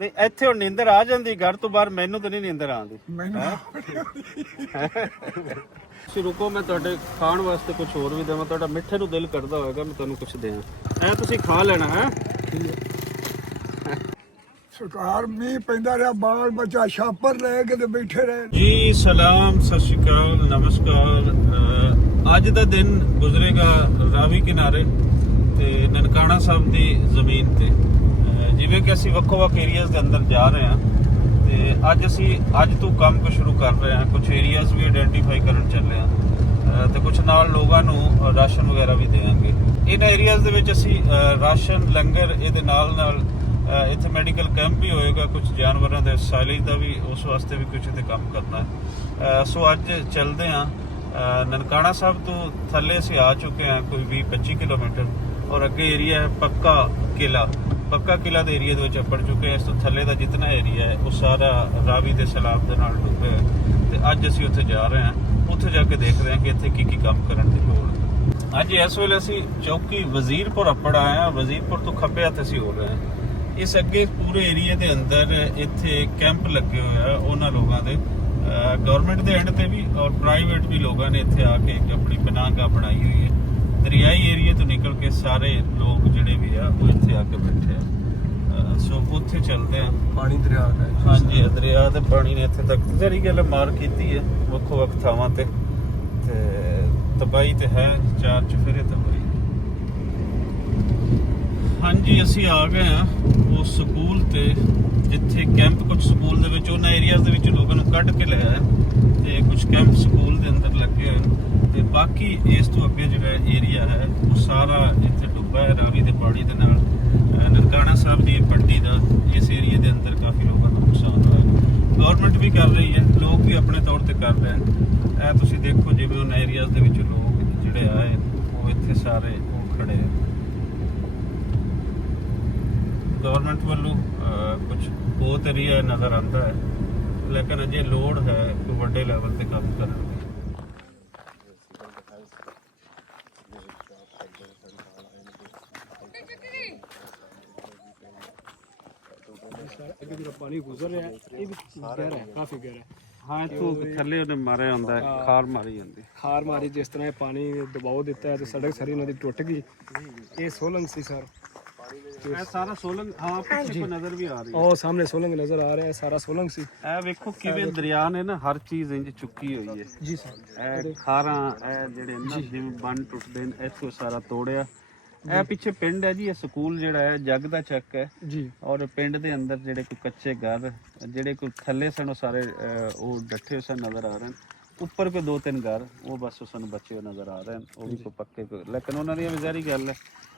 ਨਹੀਂ ਇੱਥੇ ਹੁਣ ਨੀਂਦਰ ਆ ਜਾਂਦੀ, ਘਰ ਤੋਂ ਬਾਹਰ ਮੈਨੂੰ ਤਾਂ ਨਹੀਂ ਨੀਂਦਰ ਆਉਂਦੀ। ਤੁਸੀਂ ਰੁਕੋ, ਮੈਂ ਤੁਹਾਡੇ ਖਾਣ ਵਾਸਤੇ ਕੁਝ ਹੋਰ ਵੀ ਦੇਵਾਂ। ਤੁਹਾਡਾ ਮਿੱਠੇ ਨੂੰ ਦਿਲ ਕਰਦਾ ਹੋਏਗਾ, ਮੈਂ ਤੁਹਾਨੂੰ ਕੁਝ ਦਿਆਂ। ਇਹ ਤੁਸੀਂ ਖਾ ਲੈਣਾ ਹੈ। ਸਰਕਾਰ ਮੀਂਹ ਪੈਂਦਾ ਰਿਹਾ, ਬਾਲ ਬੱਚਾ ਛਾਪਰ ਲੈ ਕੇ ਤੇ ਬੈਠੇ ਰਹੇ ਜੀ। ਸਲਾਮ, ਸਤਿ ਸ਼੍ਰੀ ਅਕਾਲ, ਨਮਸਕਾਰ। ਅੱਜ ਦਾ ਦਿਨ ਗੁਜ਼ਰੇਗਾ ਰਾਵੀ ਕਿਨਾਰੇ ਤੇ ਨਨਕਾਣਾ ਸਾਹਿਬ ਦੀ ਜ਼ਮੀਨ ਤੇ। ਜਿਵੇਂ ਕਿ ਅਸੀਂ ਵੱਖੋ-ਵੱਖ ਏਰੀਆਜ਼ ਦੇ ਅੰਦਰ ਜਾ ਰਹੇ ਹਾਂ ਤੇ ਅੱਜ ਤੋਂ ਕੰਮ ਸ਼ੁਰੂ ਕਰ ਰਹੇ ਹਾਂ। ਕੁਝ ਏਰੀਆਜ਼ ਵੀ ਆਇਡੈਂਟੀਫਾਈ ਕਰਨ ਚੱਲੇ ਹਾਂ ਤੇ ਕੁਝ ਨਾਲ ਲੋਕਾਂ ਨੂੰ ਰਾਸ਼ਨ ਵਗੈਰਾ ਵੀ ਦੇਵਾਂਗੇ। ਇਹਨਾਂ ਏਰੀਆਜ਼ ਦੇ ਵਿੱਚ ਅਸੀਂ ਰਾਸ਼ਨ, ਲੰਗਰ, ਇਹਦੇ ਨਾਲ ਇੱਥੇ ਮੈਡੀਕਲ ਕੈਂਪ ਵੀ ਹੋਏਗਾ। ਕੁਝ ਜਾਨਵਰਾਂ ਦੇ ਸਾਇਲੇਜ ਦਾ ਵੀ, ਉਸ ਵਾਸਤੇ ਵੀ ਕੁਝ ਤੇ ਕੰਮ ਕਰਨਾ। ਸੋ ਅੱਜ ਚੱਲਦੇ ਹਾਂ। ਨਨਕਾਣਾ ਸਾਹਿਬ ਤੋਂ ਥੱਲੇ ਅਸੀਂ ਆ ਚੁੱਕੇ ਹਾਂ ਕੋਈ 20-25 ਕਿਲੋਮੀਟਰ, ਔਰ ਅੱਗੇ ਏਰੀਆ ਹੈ ਪੱਕਾ ਕਿਲਾ ਦੇ ਏਰੀਆ ਦੇ ਵਿੱਚ ਪੜ ਚੁੱਕੇ ਹਾਂ। ਇਸ ਤੋਂ ਥੱਲੇ ਦਾ ਜਿੰਨਾ ਏਰੀਆ ਹੈ ਉਹ ਸਾਰਾ ਰਾਵੀ ਦੇ ਸੈਲਾਬ ਦੇ ਨਾਲ ਡੁੱਬਿਆ ਹੈ ਤੇ ਅੱਜ ਅਸੀਂ ਉੱਥੇ ਜਾ ਰਹੇ ਹਾਂ। ਉੱਥੇ ਜਾ ਕੇ ਦੇਖਦੇ ਹਾਂ ਕਿ ਇੱਥੇ ਕੀ ਕੰਮ ਕਰਨ ਦੀ ਲੋੜ ਹੈ। ਅੱਜ ਇਸ ਵੇਲੇ ਅਸੀਂ ਚੌਕੀ ਵਜ਼ੀਰਪੁਰ ਅੱਪੜ ਆਏ ਹਾਂ। ਵਜ਼ੀਰਪੁਰ ਤੋਂ ਖੱਬੇ ਹੱਥ ਅਸੀਂ ਹੋ ਰਹੇ ਹਾਂ। ਇਸ ਅੱਗੇ ਪੂਰੇ ਏਰੀਆ ਦੇ ਅੰਦਰ ਇੱਥੇ ਕੈਂਪ ਲੱਗੇ ਹੋਏ ਆ ਉਹਨਾਂ ਲੋਕਾਂ ਦੇ, ਗਵਰਨਮੈਂਟ ਦੇ ਐਂਡ ਤੇ ਵੀ ਔਰ ਪ੍ਰਾਈਵੇਟ ਵੀ ਲੋਕਾਂ ਨੇ ਇੱਥੇ ਆ ਕੇ ਆਪਣੀ ਪਨਾਹਗਾਹ ਬਣਾਈ ਹੋਈ ਹੈ। ਦਰਿਆਈ ਏਰੀਆ ਤੋਂ ਨਿਕਲ ਕੇ ਸਾਰੇ ਲੋਕ ਜਿਹੜੇ ਵੀ ਆ ਉਹ ਇੱਥੇ ਆ ਕੇ ਬੈਠੇ ਆ। ਸੋ ਉੱਥੇ ਚੱਲਦੇ ਆ। ਪਾਣੀ ਦਰਿਆ ਦਾ। ਹਾਂਜੀ, ਦਰਿਆ ਦੇ ਪਾਣੀ ਨੇ ਇੱਥੇ ਤੱਕ ਜਿਹੜੀ ਗੱਲ ਮਾਰ ਕੀਤੀ ਹੈ ਵੱਖੋ-ਵੱਖ ਥਾਵਾਂ ਤੇ ਤਬਾਹੀ ਤੇ ਹੈ, ਚਾਰ ਚੁਫੇਰੇ ਤਬਾਹੀ। ਹਾਂਜੀ, ਅਸੀਂ ਆ ਗਏ ਹਾਂ ਉਸ ਸਕੂਲ ਤੇ ਜਿੱਥੇ ਕੈਂਪ, ਕੁਝ ਸਕੂਲ ਦੇ ਵਿੱਚ ਉਹਨਾਂ ਏਰੀਆਜ਼ ਦੇ ਵਿੱਚ ਲੋਕਾਂ ਨੂੰ ਕੱਢ ਕੇ ਲਿਆ ਤੇ ਕੁਝ ਕੈਂਪ ਸਕੂਲ ਦੇ ਅੰਦਰ ਲੱਗੇ ਹੋਏ ਤੇ ਬਾਕੀ ਇਸ ਤੋਂ ਅੱਗੇ ਜਿਹੜਾ ਏਰੀਆ ਹੈ ਉਹ ਸਾਰਾ ਇੱਥੇ ਡੁੱਬਾ ਹੈ ਰਾਵੀ ਦੇ ਪਾਣੀ ਦੇ ਨਾਲ। ਨਨਕਾਣਾ ਸਾਹਿਬ ਦੀ ਪੱਟੀ ਦਾ ਇਸ ਏਰੀਆ ਦੇ ਅੰਦਰ ਕਾਫੀ ਲੋਕਾਂ ਨੂੰ ਨੁਕਸਾਨ ਹੋਇਆ। ਗਵਰਨਮੈਂਟ ਵੀ ਕਰ ਰਹੀ ਹੈ, ਲੋਕ ਵੀ ਆਪਣੇ ਤੌਰ ਤੇ ਕਰ ਰਹੇ ਹਨ। ਇਹ ਤੁਸੀਂ ਦੇਖੋ, ਜਿਵੇਂ ਉਹਨਾਂ ਏਰੀਆਜ਼ ਦੇ ਵਿੱਚ ਲੋਕ ਜਿਹੜੇ ਆਏ ਉਹ ਇੱਥੇ ਸਾਰੇ ਉਹ ਖੜੇ ਆ। ਗਵਰਨਮੈਂਟ ਵੱਲੋਂ ਕੁਝ ਬਹੁਤ ਏਰੀਆ ਨਜ਼ਰ ਆਉਂਦਾ ਹੈ, ਲੇਕਿਨ ਅਜੇ ਲੋੜ ਹੈ ਕੋਈ ਵੱਡੇ ਲੈਵਲ ਤੇ ਕੰਮ ਕਰਨ ਦੀ। ਪਾਣੀ ਗੁਜ਼ਰ ਰਿਹਾ ਹੈ, ਇਹ ਵੀ ਗਹਿਰਾ ਹੈ, ਕਾਫੀ ਗਹਿਰਾ ਹੈ। ਹਾਂ, ਇੱਥੋਂ ਥੱਲੇ ਉਹਨੇ ਮਾਰਿਆ ਹੁੰਦਾ ਹੈ, ਖਾਰ ਮਾਰੀ ਜਾਂਦੀ। ਖਾਰ ਮਾਰੀ, ਜਿਸ ਤਰ੍ਹਾਂ ਇਹ ਪਾਣੀ ਦਬਾਅ ਦਿੱਤਾ ਹੈ ਤੇ ਸੜਕ ਸਾਰੀ ਉਹਨਾਂ ਦੀ ਟੁੱਟ ਗਈ। ਇਹ ਸੋਲੰਗ ਸੀ ਸਰ, ਇਹ ਸਾਰਾ ਸੋਲੰਗ। ਹਾਂ, ਪਿੱਛੇ ਕੋਈ ਨਜ਼ਰ ਵੀ ਆ ਰਹੀ ਹੈ। ਉਹ ਸਾਹਮਣੇ ਸੋਲੰਗ ਨਜ਼ਰ ਆ ਰਿਹਾ ਹੈ, ਸਾਰਾ ਸੋਲੰਗ ਸੀ। ਇਹ ਵੇਖੋ ਕਿਵੇਂ ਦਰਿਆ ਨੇ ਨਾ ਹਰ ਚੀਜ਼ ਇੰਜ ਚੁੱਕੀ ਹੋਈ ਹੈ ਜੀ ਸਰ। ਇਹ ਖਾਰਾਂ, ਇਹ ਜਿਹੜੇ ਨਾ ਜਿਵੇਂ ਬੰਨ ਟੁੱਟਦੇ ਨੇ, ਇੱਥੋਂ ਸਾਰਾ ਤੋੜਿਆ। ਇਹ ਪਿੱਛੇ ਪਿੰਡ ਹੈ ਜੀ, ਇਹ ਸਕੂਲ ਜਿਹੜਾ ਹੈ ਜੱਗ ਦਾ ਚੱਕ ਹੈ ਜੀ। ਔਰ ਪਿੰਡ ਦੇ ਅੰਦਰ ਜਿਹੜੇ ਕੋਈ ਕੱਚੇ ਘਰ, ਜਿਹੜੇ ਕੋਈ ਥੱਲੇ ਸਨ, ਉਹ ਸਾਰੇ ਉਹ ਡੱਠੇ ਸਨ ਨਜ਼ਰ ਆ ਰਹੇ ਨੇ। ਉੱਪਰ ਕੋਈ 2-3 ਘਰ ਉਹ ਬਸ ਸਾਨੂੰ ਬਚੇ ਹੋਏ ਨਜ਼ਰ ਆ ਰਹੇ ਨੇ, ਉਹ ਵੀ ਕੋਈ ਪੱਕੇ ਕੋਈ, ਲੇਕਿਨ ਉਹਨਾਂ ਦੀ ਵਿਜ਼ਾਰੀ ਗੱਲ ਹੈ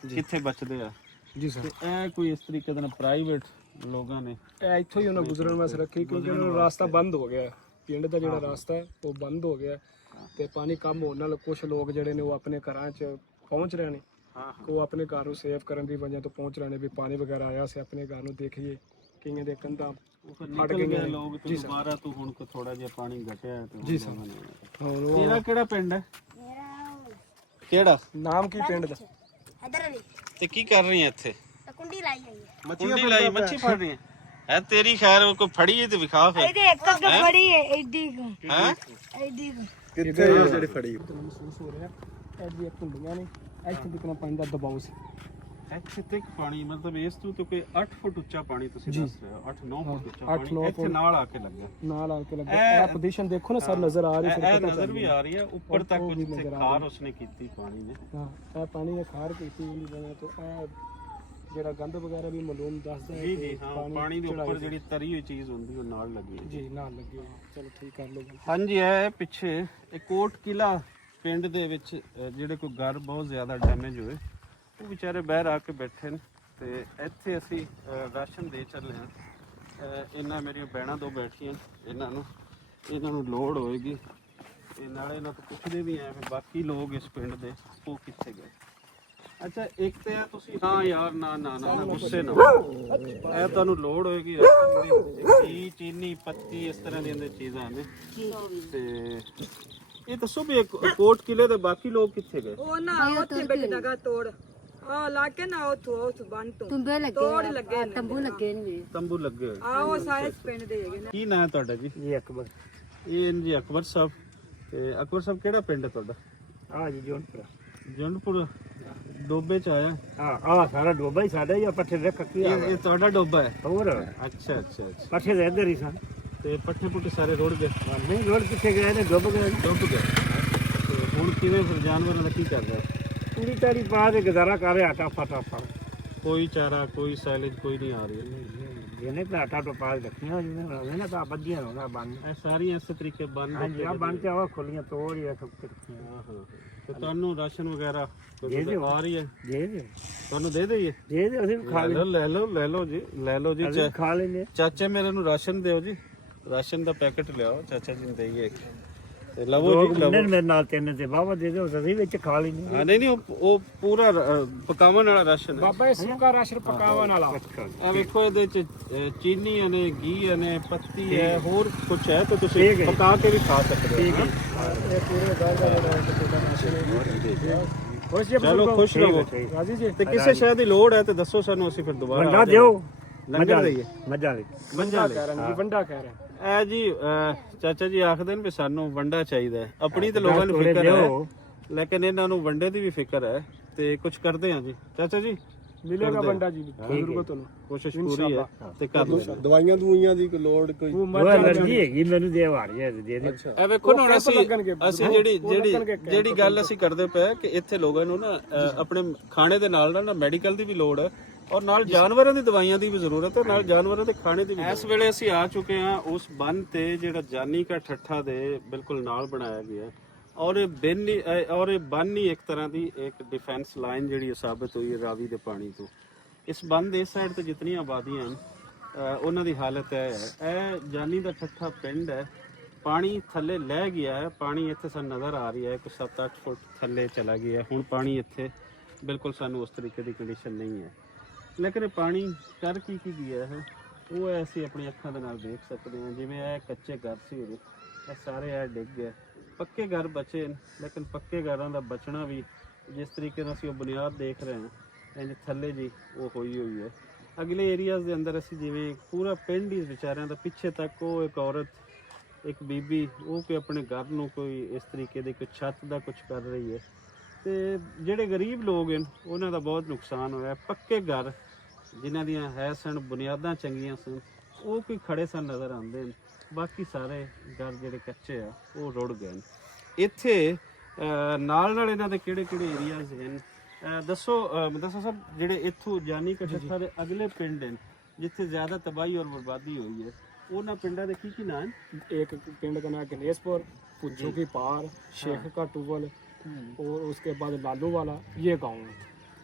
ਕਿੱਥੇ ਬਚਦੇ ਆ ਜੀ ਸਰ। ਇਹ ਕੋਈ ਇਸ ਤਰੀਕੇ ਦੇ ਨਾਲ ਪ੍ਰਾਈਵੇਟ ਲੋਕਾਂ ਨੇ ਇਹ ਇੱਥੋਂ ਹੀ ਉਹਨਾਂ ਗੁਜ਼ਰਨ ਵਾਸਤੇ ਰੱਖੀ, ਕਿਉਂਕਿ ਉਹਨਾਂ ਦਾ ਰਾਸਤਾ ਬੰਦ ਹੋ ਗਿਆ। ਪਿੰਡ ਦਾ ਜਿਹੜਾ ਰਾਸਤਾ ਹੈ ਉਹ ਬੰਦ ਹੋ ਗਿਆ ਤੇ ਪਾਣੀ ਕਮ ਹੋਣ ਨਾਲ ਕੁਝ ਲੋਕ ਜਿਹੜੇ ਨੇ ਉਹ ਆਪਣੇ ਘਰਾਂ 'ਚ ਪਹੁੰਚ ਰਹੇ ਨੇ। ਉਹ ਆਪਣੇ ਘਰ ਨੂੰ ਸੇਵ ਕਰਨ ਦੀ ਵਜ੍ਹਾ ਤੋਂ ਪਹੁੰਚ ਰਹੇ ਨੇ ਵੀ ਪਾਣੀ ਵਗੈਰਾ ਆਇਆ ਸੀ, ਆਪਣੇ ਘਰ ਨੂੰ ਦੇਖੀਏ। ਕਈਆਂ ਦੇ ਕੰਧਾਂ ਫਟ ਗਈਆਂ ਲੋਕ ਤੇ ਦੁਬਾਰਾ ਤੋਂ ਹੁਣ ਕੋ ਥੋੜਾ ਜਿਹਾ ਪਾਣੀ ਘਟਿਆ ਤੇ ਜੀ ਸਰ। ਤੇਰਾ ਕਿਹੜਾ ਪਿੰਡ ਹੈ? ਕਿਹੜਾ ਨਾਮ ਕੀ ਪਿੰਡ ਦਾ? ਤੇ ਕੀ ਕਰ ਰਹੀ ਹੈ ਇੱਥੇ? ਕੁੰਡੀ ਲਾਈ ਹੋਈ ਹੈ। ਕੁੰਡੀ ਲਾਈ, ਮੱਛੀ ਫੜ ਰਹੀ ਹੈ ਤੇਰੀ? ਖੈਰ ਕੋਈ ਫੜੀ ਹੈ ਤੇ ਵਿਖਾ ਫਿਰ। ਇਹਦੇ ਇੱਕ ਅੱਗ ਫੜੀ ਹੈ ਐਡੀ ਕੁ, ਹੈ ਐਡੀ ਕੁ। ਕਿੱਥੇ ਜਿਹੜੀ ਫੜੀ? ਮਹਿਸੂਸ ਹੋ ਰਿਹਾ ਇਹ ਵੀ ਕੁੰਡੀਆਂ ਨੇ, ਇੱਥੇ ਦਿਖਣਾ ਪਾਣੀ ਦਾ ਦਬਾਅ ਸੀ। ਇੱਥੇ ਤੱਕ ਪਾਣੀ, ਮਤਲਬ ਇਸ ਤੋਂ ਕੋਈ 8 ਫੁੱਟ ਉੱਚਾ ਪਾਣੀ ਤੁਸੀਂ ਦੱਸ ਰਹੇ ਹੋ? 8-9 ਫੁੱਟ ਉੱਚਾ ਪਾਣੀ ਇੱਥੇ ਨਾਲ ਆ ਕੇ ਲੱਗਾ। ਨਾਲ ਆ ਕੇ ਲੱਗਾ। ਇਹ ਪੋਜੀਸ਼ਨ ਦੇਖੋ ਨਾ ਸਰ, ਨਜ਼ਰ ਆ ਰਹੀ ਹੈ, ਨਜ਼ਰ ਵੀ ਆ ਰਹੀ ਹੈ। ਉੱਪਰ ਤੱਕ ਉੱਥੇ ਖਾਰ ਉਸਨੇ ਕੀਤੀ ਪਾਣੀ ਨੇ। ਹਾਂ, ਇਹ ਪਾਣੀ ਨੇ ਖਾਰ ਕੀਤੀ ਉਹਦੀ ਵਜ੍ਹਾ ਤੋਂ ਇਹ ਜਿਹੜਾ ਗੰਦ ਵਗੈਰਾ ਵੀ ਮਾਲੂਮ ਦੱਸਦਾ ਹੈ। ਜੀ ਹਾਂ, ਪਾਣੀ ਦੇ ਉੱਪਰ ਜਿਹੜੀ ਤਰੀ ਹੋਈ ਚੀਜ਼ ਹੁੰਦੀ ਉਹ ਨਾਲ ਲੱਗੀ ਹੈ। ਜੀ ਨਾਲ ਲੱਗੀ ਹੋਈ। ਚਲੋ ਠੀਕ ਕਰ ਲਓ। ਹਾਂਜੀ, ਇਹ ਪਿੱਛੇ ਇਹ ਕੋਟ ਕਿਲਾ ਪਿੰਡ ਦੇ ਵਿੱਚ ਜਿਹੜੇ ਕੋਈ ਘਰ ਬਹੁਤ ਜ਼ਿਆਦਾ ਡੈਮੇਜ ਹੋਏ, ਉਹ ਵਿਚਾਰੇ ਬਾਹਰ ਆ ਕੇ ਬੈਠੇ ਨੇ ਤੇ ਇੱਥੇ ਅਸੀਂ ਰਾਸ਼ਨ ਦੇ ਚੱਲੇ ਹਾਂ। ਇਹਨਾਂ ਮੇਰੀਆਂ ਭੈਣਾਂ ਦੋ ਬੈਠੀਆਂ, ਇਹਨਾਂ ਨੂੰ ਲੋੜ ਹੋਏਗੀ ਤੇ ਨਾਲੇ ਇਹਨਾਂ ਤੋਂ ਪੁੱਛਦੇ ਵੀ ਆਏ ਬਾਕੀ ਲੋਕ ਇਸ ਪਿੰਡ ਦੇ ਉਹ ਕਿੱਥੇ ਗਏ। ਅੱਛਾ, ਇੱਕ ਤੇ ਆ ਤੁਸੀਂ, ਹਾਂ ਯਾਰ ਨਾ ਗੁੱਸੇ ਨਾ, ਇਹ ਤੁਹਾਨੂੰ ਲੋੜ ਹੋਏਗੀ ਘੀ, ਚੀਨੀ, ਪੱਤੀ, ਇਸ ਤਰ੍ਹਾਂ ਦੀਆਂ ਚੀਜ਼ਾਂ ਨੇ। ਤੇ ਇਹ ਦੱਸੋ ਵੀ ਕੋਟ ਕਿਲੇ ਦੇ ਬਾਕੀ ਲੋਕ ਕਿੱਥੇ ਗਏ? ਉਹ ਨਾ ਉੱਥੇ ਬੈਠੇ ਜਗ੍ਹਾ ਤੋੜ ਆ ਲਾਕੇ ਨਾ ਉਥੋਂ ਬੰਨ ਤੋਂ ਤੁੰਬੇ ਤੋੜ ਲੱਗੇ ਲੱਗੇ ਤੰਬੂ ਲੱਗੇ ਨੇ ਤੰਬੂ ਲੱਗੇ ਹੋਏ। ਆ ਉਹ ਸਾਰੇ ਪਿੰਡ ਦੇ ਹੈਗੇ ਨੇ। ਕੀ ਨਾਂ ਹੈ ਤੁਹਾਡਾ ਜੀ? ਇਹ ਅਕਬਰ ਇਹ ਜੀ ਅਕਬਰ ਸਾਹਿਬ। ਤੇ ਅਕਬਰ ਸਾਹਿਬ ਕਿਹੜਾ ਪਿੰਡ ਹੈ ਤੁਹਾਡਾ? ਆ ਜੀ ਜੋਨਪੁਰਾ ਜੰਡਪੁਰ ਡੋਬੇ ਚ ਆਇਆ। ਆ ਸਾਰਾ ਡੋਬਾ ਹੀ ਸਾਡਾ ਹੀ ਆ, ਪੱਠੇ ਦੇ ਕੱਕੀ ਆ ਇਹ ਤੁਹਾਡਾ ਡੋਬਾ ਹੈ? ਹੋਰ ਅੱਛਾ ਅੱਛਾ ਅੱਛਾ। ਪੱਠੇ ਦੇ ਇੱਧਰ ਹੀ ਸਨ। ਤੇ ਪੱਠੇ ਪੁੱਠੇ ਸਾਰੇ ਰੁੜ ਗਏ? ਨਹੀਂ ਰੋਡ ਕਿੱਥੇ ਗਏ ਨੇ, ਡੁੱਬ ਗਏ। ਡੁੱਬ ਗਏ। ਤੇ ਹੁਣ ਕਿਵੇਂ ਫਿਰ ਜਾਨਵਰਾਂ ਦਾ ਕੀ ਕਰ ਰਿਹਾ? ਪੂਰੀ ਤਾਰੀ ਪਾ ਦੇ ਗੁਜ਼ਾਰਾ ਕਰ ਰਿਹਾ, ਆਟਾ ਫਟਾਫਟ ਕੋਈ ਚਾਰਾ ਕੋਈ ਸਾਈਲੇਜ ਕੋਈ ਨਹੀਂ ਆ ਰਹੀ? ਜਿਹਨੇ ਤਾਂ ਆਟਾ ਤੋਂ ਪਾ ਰੱਖੀਆਂ ਜਿਹਨੇ ਨਾ ਤਾਂ ਬੱਜੀਆਂ ਹੋਣਾ ਬੰਨ। ਇਹ ਸਾਰੀਆਂ ਇਸੇ ਤਰੀਕੇ ਬੰਦ ਹਾਂਜੀ ਆ ਬੰਨ ਤੇ ਆ ਖੁੱਲੀਆਂ ਤੋੜ ਹੀ ਰੱਖ ਰੱਖੀਆਂ। ਹਾਂ। ਤੇ ਤੁਹਾਨੂੰ ਰਾਸ਼ਨ ਵਗੈਰਾ ਦੇ ਦਿਓ। ਆ ਰਹੀ ਹੈ? ਦੇ ਦੇ ਤੁਹਾਨੂੰ ਦੇ ਦਈਏ? ਦੇ ਦੇ ਅਸੀਂ ਵੀ ਖਾ ਲੈ ਲਓ ਲੈ ਲਓ ਜੀ, ਲੈ ਲਓ ਜੀ। ਅਸੀਂ ਵੀ ਖਾ ਲੈਂਦੇ। ਚਾਚੇ ਮੇਰੇ ਨੂੰ ਰਾਸ਼ਨ ਦਿਓ ਜੀ, ਰਾਸ਼ਨ ਦਾ ਪੈਕੇਟ ਲਿਆਓ, ਚਾਚਾ ਜੀ ਨੂੰ ਦੇਈਏ। ਤੇ ਲਵੋ ਜੀ ਲਵੋ। ਮੇਰੇ ਨਾਲ ਤਿੰਨ ਤੇ ਬਾਬਾ ਦੇ ਦਿਓ, ਅਸੀਂ ਵਿੱਚ ਖਾ ਲੈਂਦੇ। ਹਾਂ ਨਹੀਂ ਉਹ ਪੂਰਾ ਪਕਾਉਣ ਵਾਲਾ ਰਾਸ਼ਨ ਹੈ ਬਾਬਾ ਇਹ ਸੁੱਕਾ ਰਾਸ਼ਨ ਪਕਾਉਣ ਵਾਲਾ। ਆ ਵੇਖੋ ਇਹਦੇ ਚ ਚੀਨੀ ਨੇ, ਘੀ ਨੇ, ਪੱਤੀ ਹੈ, ਹੋਰ ਕੁਝ ਹੈ ਤੇ ਤੁਸੀਂ ਪਕਾ ਕੇ ਵੀ ਖਾ ਸਕਦੇ ਹੋ। ਇਹ ਪੂਰੇ ਘਰ ਦਾ ਰਾਸ਼ਨ ਹੈ। ਚਲੋ ਖੁਸ਼ ਰਹੋ ਰਾਜੀ ਜੀ। ਤੇ ਕਿਸੇ ਸ਼ੈ ਦੀ ਲੋੜ ਹੈ ਤੇ ਦੱਸੋ ਸਾਨੂੰ, ਅਸੀਂ ਫਿਰ ਦੁਬਾਰਾ ਵੰਡਾ ਦਿਓ। ਲੰਗਰ ਦਈਏ। ਮੱਝਾਂ ਦੇ ਵੰਡਾ ਕਹਿ ਰਹੇ ਜੀ, ਵੰਡਾ ਕਹਿ ਰਹੇ। ਇਹ ਜੀ ਚਾਚਾ ਜੀ ਆਖਦੇ ਨੇ ਵੀ ਸਾਨੂੰ ਵੰਡਾ ਚਾਹੀਦਾ ਹੈ। ਆਪਣੀ ਤੇ ਲੋਕਾਂ ਨੂੰ ਫਿਕਰ ਹੈ, ਲੇਕਿਨ ਇਹਨਾਂ ਨੂੰ ਵੰਡੇ ਦੀ ਵੀ ਫਿਕਰ ਹੈ ਤੇ ਕੁਝ ਕਰਦੇ ਆ ਜੀ। ਚਾਚਾ ਜੀ ਮਿਲੇਗਾ ਵੰਡਾ ਜੀ ਜ਼ਰੂਰ ਤੁਹਾਨੂੰ, ਕੋਸ਼ਿਸ਼ ਪੂਰੀ ਹੈ ਤੇ ਕਰ ਲਓ। ਦਵਾਈਆਂ ਦੂਈਆਂ ਦੀ ਕੋਈ ਲੋੜ ਕੋਈ ਉਹ ਐਲਰਜੀ ਹੈਗੀ ਮੈਨੂੰ ਦੇ ਆ ਰਹੀ ਹੈ ਦੇ ਦੇ। ਇਹ ਵੇਖੋ ਨਾ ਅਸੀਂ ਜਿਹੜੀ ਗੱਲ ਅਸੀਂ ਕਰਦੇ ਪਏ ਕਿ ਇੱਥੇ ਲੋਕਾਂ ਨੂੰ ਨਾ ਆਪਣੇ ਖਾਣੇ ਦੇ ਨਾਲ ਨਾਲ ਮੈਡੀਕਲ ਦੀ ਵੀ ਲੋੜ ਹੈ ਔਰ ਨਾਲ ਜਾਨਵਰਾਂ ਦੀ ਦਵਾਈਆਂ ਦੀ ਵੀ ਜ਼ਰੂਰਤ ਹੈ, ਨਾਲ ਜਾਨਵਰਾਂ ਦੇ ਖਾਣੇ ਦੀ ਵੀ। ਇਸ ਵੇਲੇ ਅਸੀਂ ਆ ਚੁੱਕੇ ਹਾਂ ਉਸ ਬੰਨ ਤੇ ਜਿਹੜਾ ਜਾਨੀ ਕਾ ਠੱਠਾ ਦੇ ਬਿਲਕੁਲ ਨਾਲ ਬਣਾਇਆ ਗਿਆ ਔਰ ਇਹ ਬੰਨ ਹੀ ਇੱਕ ਤਰ੍ਹਾਂ ਦੀ ਇੱਕ ਡਿਫੈਂਸ ਲਾਈਨ ਜਿਹੜੀ ਸਾਬਤ ਹੋਈ ਹੈ ਰਾਵੀ ਦੇ ਪਾਣੀ ਤੋਂ। ਇਸ ਬੰਨ ਦੇ ਸਾਈਡ ਤੇ ਜਿਤਨੀਆਂ ਆਬਾਦੀਆਂ ਹਨ ਉਹਨਾਂ ਦੀ ਹਾਲਤ ਹੈ। ਇਹ ਜਾਨੀ ਦਾ ਠੱਠਾ ਪਿੰਡ ਹੈ, ਪਾਣੀ ਥੱਲੇ ਲੈ ਗਿਆ ਹੈ। ਪਾਣੀ ਇੱਥੇ ਸਾਨੂੰ ਨਜ਼ਰ ਆ ਰਹੀ ਹੈ ਕਿ 7-8 ਫੁੱਟ ਥੱਲੇ ਚਲਾ ਗਿਆ। ਹੁਣ ਪਾਣੀ ਇੱਥੇ ਬਿਲਕੁਲ ਸਾਨੂੰ ਉਸ ਤਰੀਕੇ ਦੀ ਕੰਡੀਸ਼ਨ ਨਹੀਂ ਹੈ, ਲੇਕਿਨ ਇਹ ਪਾਣੀ ਕਰ ਕੀ ਗਿਆ ਹੈ ਉਹ ਅਸੀਂ ਆਪਣੀ ਅੱਖਾਂ ਦੇ ਨਾਲ ਦੇਖ ਸਕਦੇ ਹਾਂ। ਜਿਵੇਂ ਇਹ ਕੱਚੇ ਘਰ ਸੀ ਉਰੇ, ਇਹ ਸਾਰੇ ਇਹ ਡਿੱਗ ਗਏ। ਪੱਕੇ ਘਰ ਬਚੇ ਨੇ, ਲੇਕਿਨ ਪੱਕੇ ਘਰਾਂ ਦਾ ਬਚਣਾ ਵੀ ਜਿਸ ਤਰੀਕੇ ਨਾਲ ਅਸੀਂ ਉਹ ਬੁਨਿਆਦ ਦੇਖ ਰਹੇ ਹਾਂ ਇੰਜ ਥੱਲੇ ਜੀ ਉਹ ਹੋਈ ਹੈ। ਅਗਲੇ ਏਰੀਆਜ਼ ਦੇ ਅੰਦਰ ਅਸੀਂ ਜਿਵੇਂ ਪੂਰਾ ਪਿੰਡ ਹੀ ਵਿਚਾਰਿਆਂ ਦਾ ਪਿੱਛੇ ਤੱਕ ਉਹ ਇੱਕ ਔਰਤ ਇੱਕ ਬੀਬੀ ਉਹ ਕਿ ਆਪਣੇ ਘਰ ਨੂੰ ਕੋਈ ਇਸ ਤਰੀਕੇ ਦੇ ਕੋਈ ਛੱਤ ਦਾ ਕੁਝ ਕਰ ਰਹੀ ਹੈ। ਤੇ ਜਿਹੜੇ ਗਰੀਬ ਲੋਕ ਹਨ ਉਹਨਾਂ ਦਾ ਬਹੁਤ ਨੁਕਸਾਨ ਹੋਇਆ। ਪੱਕੇ ਘਰ ਜਿਨ੍ਹਾਂ ਦੀਆਂ ਹੈ ਸਨ, ਬੁਨਿਆਦਾਂ ਚੰਗੀਆਂ ਸਨ, ਉਹ ਕੋਈ ਖੜੇ ਸਨ ਨਜ਼ਰ ਆਉਂਦੇ ਨੇ। ਬਾਕੀ ਸਾਰੇ ਘਰ ਜਿਹੜੇ ਕੱਚੇ ਆ ਉਹ ਰੁੜ ਗਏ ਨੇ। ਇੱਥੇ ਨਾਲ ਇਹਨਾਂ ਦੇ ਕਿਹੜੇ ਏਰੀਆਜ਼ ਹਨ ਦੱਸੋ ਸਭ। ਜਿਹੜੇ ਇੱਥੋਂ ਜਾਨੀ ਕਠੱਠਾ ਦੇ ਅਗਲੇ ਪਿੰਡ ਹਨ ਜਿੱਥੇ ਜ਼ਿਆਦਾ ਤਬਾਹੀ ਔਰ ਬਰਬਾਦੀ ਹੋਈ ਹੈ, ਉਹਨਾਂ ਪਿੰਡਾਂ ਦੇ ਕੀ ਨਾਮ? एक पिंड का नाम गणेशपुर, पुज्जो की पार, शेख का टूबल और उसके बाद लालू वाला, ये गाँव है।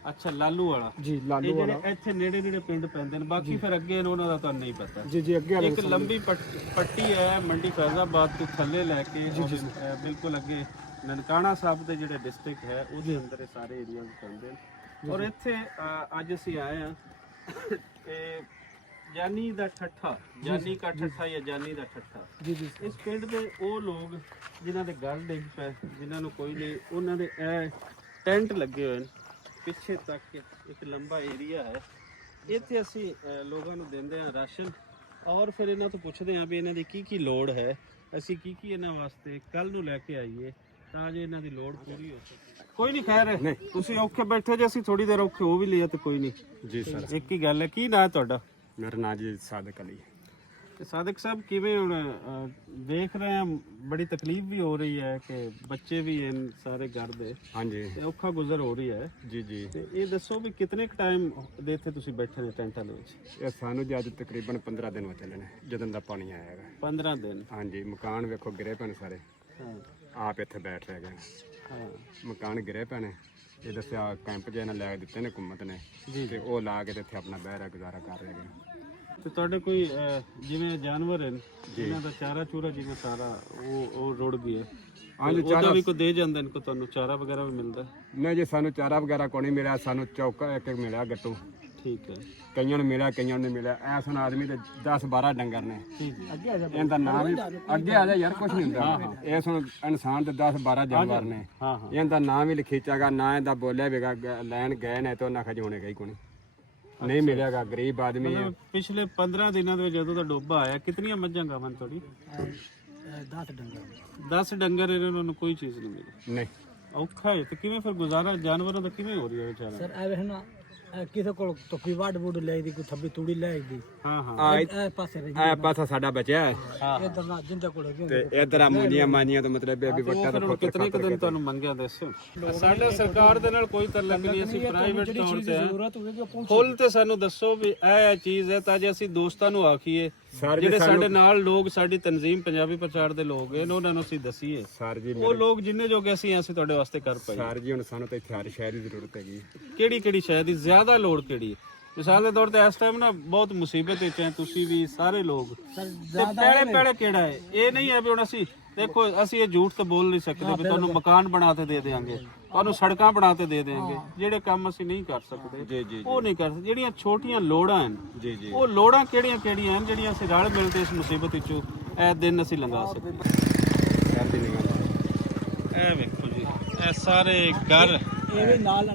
ਅੱਛਾ ਲਾਲੂ ਵਾਲਾ जी लालू ਇਹ वाला ਜਿਹੜੇ ਇੱਥੇ ਨੇੜੇ ਪਿੰਡ ਪੈਂਦੇ ਨੇ। ਬਾਕੀ ਫਿਰ ਅੱਗੇ ਉਹਨਾਂ ਦਾ ਤੁਹਾਨੂੰ ਨਹੀਂ ਪਤਾ। जी जी अगे ਇੱਕ ਲੰਬੀ ਪੱਟੀ ਹੈ ਮੰਡੀ ਫੈਜ਼ਾਬਾਦ ਤੋਂ ਥੱਲੇ ਲੈ ਕੇ ਬਿਲਕੁਲ ਅੱਗੇ ਨਨਕਾਣਾ ਸਾਹਿਬ ਦੇ ਜਿਹੜੇ ਡਿਸਟ੍ਰਿਕਟ ਹੈ ਉਹਦੇ ਅੰਦਰ ਇਹ ਸਾਰੇ ਏਰੀਆ ਪੈਂਦੇ ਨੇ। ਔਰ ਇੱਥੇ ਅੱਜ ਅਸੀਂ ਆਏ ਹਾਂ ਕਿ ਜਾਨੀ ਦਾ ਠੱਠਾ, ਜਾਨੀ ਕਾ ਠੱਠਾ ਜਾਂ ਜਾਨੀ ਦਾ ਠੱਠਾ। जी जी ਇਸ ਪਿੰਡ ਦੇ ਉਹ ਲੋਕ ਜਿਨ੍ਹਾਂ ਦੇ ਘਰ ਡਿੱਗ ਪਏ, ਜਿਨ੍ਹਾਂ ਨੂੰ ਕੋਈ ਨਹੀਂ, ਉਹਨਾਂ ਦੇ ਇਹ ਟੈਂਟ ਲੱਗੇ ਹੋਏ ਨੇ। ਪਿੱਛੇ ਤੱਕ ਇੱਕ ਲੰਬਾ ਏਰੀਆ ਹੈ। ਇੱਥੇ ਅਸੀਂ ਲੋਕਾਂ ਨੂੰ ਦਿੰਦੇ ਹਾਂ ਰਾਸ਼ਨ ਔਰ ਫਿਰ ਇਹਨਾਂ ਤੋਂ ਪੁੱਛਦੇ ਹਾਂ ਵੀ ਇਹਨਾਂ ਦੀ ਕੀ ਲੋੜ ਹੈ, ਅਸੀਂ ਕੀ ਇਹਨਾਂ ਵਾਸਤੇ ਕੱਲ ਨੂੰ ਲੈ ਕੇ ਆਈਏ ਤਾਂ ਜੋ ਇਹਨਾਂ ਦੀ ਲੋੜ ਪੂਰੀ ਹੋ ਸਕੇ। ਕੋਈ ਨਹੀਂ, ਖੈਰ ਤੁਸੀਂ ਔਖੇ ਬੈਠੇ ਜੇ, ਅਸੀਂ ਥੋੜੀ ਦੇਰ ਔਖੇ ਹੋ ਵੀ ਲਈਏ ਤੇ ਕੋਈ ਨਹੀਂ ਜੀ ਸਰ। ਇੱਕ ਹੀ ਗੱਲ ਹੈ। ਕੀ ਨਾਂ ਹੈ ਤੁਹਾਡਾ? ਮੇਰਾ ਨਾਮ ਜੀ ਸਾਦਕ ਅਲੀ। ਤੇ ਸਾਦਕ ਸਾਹਿਬ ਕਿਵੇਂ ਹੁਣ ਦੇਖ ਰਹੇ ਹਾਂ ਬੜੀ ਤਕਲੀਫ ਵੀ ਹੋ ਰਹੀ ਹੈ ਕਿ ਬੱਚੇ ਵੀ ਹਨ ਸਾਰੇ ਘਰ ਦੇ ਹਾਂਜੀ ਤੇ ਔਖਾ ਗੁਜ਼ਰ ਹੋ ਰਹੀ ਹੈ ਜੀ ਜੀ। ਤੇ ਇਹ ਦੱਸੋ ਵੀ ਕਿੰਨੇ ਕ ਟਾਈਮ ਦੇ ਇੱਥੇ ਤੁਸੀਂ ਬੈਠੇ ਨੇ ਟੈਂਟਾਂ ਦੇ ਵਿੱਚ? ਇਹ ਸਾਨੂੰ ਜੀ ਅੱਜ ਤਕਰੀਬਨ 15 ਦਿਨ ਹੋ ਚੱਲੇ ਨੇ ਜਦੋਂ ਦਾ ਪਾਣੀ ਆਇਆ ਹੈਗਾ। 15 ਦਿਨ? ਹਾਂਜੀ, ਮਕਾਨ ਵੇਖੋ ਗਿਰੇ ਪਏ ਨੇ ਸਾਰੇ। ਹਾਂ ਆਪ ਇੱਥੇ ਬੈਠ ਰਹੇ ਗਏ। ਹਾਂ ਮਕਾਨ ਗਿਰੇ ਪਏ ਨੇ। ਇਹ ਦੱਸਿਆ ਕੈਂਪ ਜੇ ਨਾਲ ਲੈ ਦਿੱਤੇ ਨੇ ਹਕੂਮਤ ਨੇ ਤੇ ਉਹ ਲਾ ਕੇ ਤੇ ਇੱਥੇ ਆਪਣਾ ਬਹਿ ਰਿਹਾ ਗੁਜ਼ਾਰਾ ਕਰ ਰਹੇ ਨੇ। ਤੇ ਤੁਹਾਡੇ ਕੋਈ ਜਿਵੇਂ ਜਾਨਵਰ ਹਨ ਇਹਨਾਂ ਦਾ ਚਾਰਾ ਚੂਰਾ ਜਿਵੇਂ ਸਾਰਾ ਉਹ ਰੁੜ ਗਿਆ? ਹਾਂਜੀ, ਉਹਦਾ ਵੀ ਕੋਈ ਦੇ ਜਾਂਦੇ ਨੇ, ਕੋਈ ਤੁਹਾਨੂੰ ਚਾਰਾ ਵਗੈਰਾ ਵੀ ਮਿਲਦਾ? ਨਹੀਂ ਜੀ, ਸਾਨੂੰ ਚਾਰਾ ਵਗੈਰਾ ਕੋਈ ਨਹੀਂ ਮਿਲਿਆ। ਸਾਨੂੰ ਚੌਕਾ ਇੱਕ ਮਿਲਿਆ ਗੱਟੂ ਠੀਕ ਹੈ ਕਈਆਂ ਨੂੰ ਮਿਲਿਆ ਕਈਆਂ ਨੂੰ ਨਹੀਂ ਮਿਲਿਆ। ਐਸ ਹੁਣ ਆਦਮੀ ਤੇ 10-12 ਡੰਗਰ ਨੇ। ਇਹਦਾ ਨਾਮ ਵੀ ਅੱਗੇ ਆ ਜਾ ਯਾਰ, ਕੁਝ ਨਹੀਂ ਹੁੰਦਾ। ਇਸ ਹੁਣ ਇਨਸਾਨ ਤੇ 10-12 ਜਾਨਵਰ ਨੇ। ਇਹਦਾ ਨਾਮ ਵੀ ਲਿਖੀਚਾਗਾ ਨਾ, ਇਹਦਾ ਬੋਲਿਆ ਵੇਗਾ ਲੈਣ ਗਏ ਨੇ ਤੇ ਉਹਨਾਂ ਖਜ ਹੋਣੇ ਗਈ ਕੋਈ ਨਹੀਂ ਮਿਲਿਆਗਾ। ਗਰੀਬ ਆਦਮੀ ਹੈ। ਪਿਛਲੇ 15 ਦਿਨਾਂ ਦੇ ਵਿੱਚ ਜਦੋਂ ਦਾ ਡੋਬਾ ਆਇਆ ਕਿੰਨੀਆਂ ਮੱਝਾਂ ਗਾਵਾਂ ਤੁਹਾਡੀ? 10 ਡੰਗਰ ਇਹਨਾਂ ਨੂੰ ਕੋਈ ਚੀਜ਼ ਨਹੀਂ ਮਿਲੀ। ਨਹੀਂ ਔਖਾ ਹੈ ਤੇ ਕਿਵੇਂ ਫਿਰ ਗੁਜ਼ਾਰਾ ਜਾਨਵਰਾਂ ਦਾ ਕਿਵੇਂ ਹੋ ਰਿਹਾ ਵਿਚਾਰਾ? ਸਰ ਐ ਵੇਖ ਨਾ, ਕਿਸੇ ਕੋਲ ਤੋਪੀ ਵਾੜ ਬੂੜ ਲੈ ਦੀ, ਕੋਈ ਥੱਬੀ ਤੂੜੀ ਲੈ ਦੀ। ਹਾਂ ਇਹ ਪਾਸੇ ਰਹੀ ਆ ਪਾਸਾ ਸਾਡਾ ਬਚਿਆ ਹੈ ਇਧਰ ਨਾ ਜਿੰਦਾ ਕੋਲ ਹੈਗੇ। ਤੇ ਇਧਰ ਆ ਮੁੰਡੀਆਂ ਮਾਨੀਆਂ ਤੋਂ ਮਤਲਬ ਵੀ ਵੱਟਾ ਫਿਰ ਕਿਤਨੇ ਕੁ ਦਿਨ ਤੁਹਾਨੂੰ ਮੰਗਿਆ ਦੱਸੋ? ਸਾਡੇ ਸਰਕਾਰ ਦੇ ਨਾਲ ਕੋਈ ਤਾਲੁਕ ਨਹੀਂ, ਅਸੀਂ ਪ੍ਰਾਈਵੇਟ ਤੌਰ ਤੇ ਹਾਂ। ਫੁੱਲ ਤੇ ਸਾਨੂੰ ਦੱਸੋ ਵੀ ਇਹ ਚੀਜ਼ ਹੈ ਤਾਂ ਜੇ ਅਸੀਂ ਦੋਸਤਾਂ ਨੂੰ ਆਖੀਏ, ਜਿਹੜੇ ਸਾਡੇ ਨਾਲ ਲੋਕ ਸਾਡੀ ਤਨਜ਼ੀਮ ਪੰਜਾਬੀ ਪ੍ਰਚਾਰ ਦੇ ਲੋਕ ਨੇ ਉਹਨਾਂ ਨੂੰ ਅਸੀਂ ਦਸੀਏ। ਸਰ ਜੀ ਉਹ ਲੋਕ ਜਿੰਨੇ ਜੋਗੇ ਅਸੀਂ ਤੁਹਾਡੇ ਵਾਸਤੇ ਕਰ ਪਾਈਏ। ਸਰ ਜੀ ਹੁਣ ਸਾਨੂੰ ਤਾਂ ਇੱਥੇ ਹਰ ਸ਼ਹਿਰ ਦੀ ਜ਼ਰੂਰਤ ਹੈਗੀ। ਕਿਹੜੀ ਸ਼ਹਿਰ ਦੀ ਜ਼ਿਆਦਾ ਲੋੜ ਕਿਹੜੀ ਹੈ? ਮਿਸਾਲ ਦੇ ਤੌਰ ਤੇ ਇਸ ਟਾਈਮ ਨਾ ਬਹੁਤ ਮੁਸੀਬਤ ਵਿੱਚ ਹੈ, ਤੁਸੀਂ ਵੀ ਸਾਰੇ ਲੋਕ। ਤੇ ਪਹਿਲੇ ਕਿਹੜਾ ਹੈ? ਇਹ ਨਹੀਂ ਹੈ ਵੀ ਹੁਣ ਅਸੀਂ ਦੇਖੋ, ਅਸੀਂ ਇਹ ਝੂਠ ਤਾਂ ਬੋਲ ਨਹੀਂ ਸਕਦੇ ਵੀ ਤੁਹਾਨੂੰ ਮਕਾਨ ਬਣਾ ਕੇ ਦੇ ਦੇਵਾਂਗੇ, ਤੁਹਾਨੂੰ ਸੜਕਾਂ ਬਣਾ ਕੇ ਦੇ ਦੇਵਾਂਗੇ। ਜਿਹੜੇ ਕੰਮ ਅਸੀਂ ਨਹੀਂ ਕਰ ਸਕਦੇ ਉਹ ਨਹੀਂ ਕਰ ਸਕਦੇ। ਜਿਹੜੀਆਂ ਛੋਟੀਆਂ ਲੋੜਾਂ ਹਨ, ਉਹ ਲੋੜਾਂ ਕਿਹੜੀਆਂ ਹਨ ਜਿਹੜੀਆਂ ਅਸੀਂ ਰਲ ਮਿਲ ਕੇ ਇਸ ਮੁਸੀਬਤ ਵਿੱਚੋਂ ਇਹ ਦਿਨ ਅਸੀਂ ਲੰਘਾ ਸਕਦੇ। ਇਹ ਵੇਖੋ ਜੀ, ਇਹ ਸਾਰੇ ਘਰ ਇਹ ਵੀ ਨਾਲ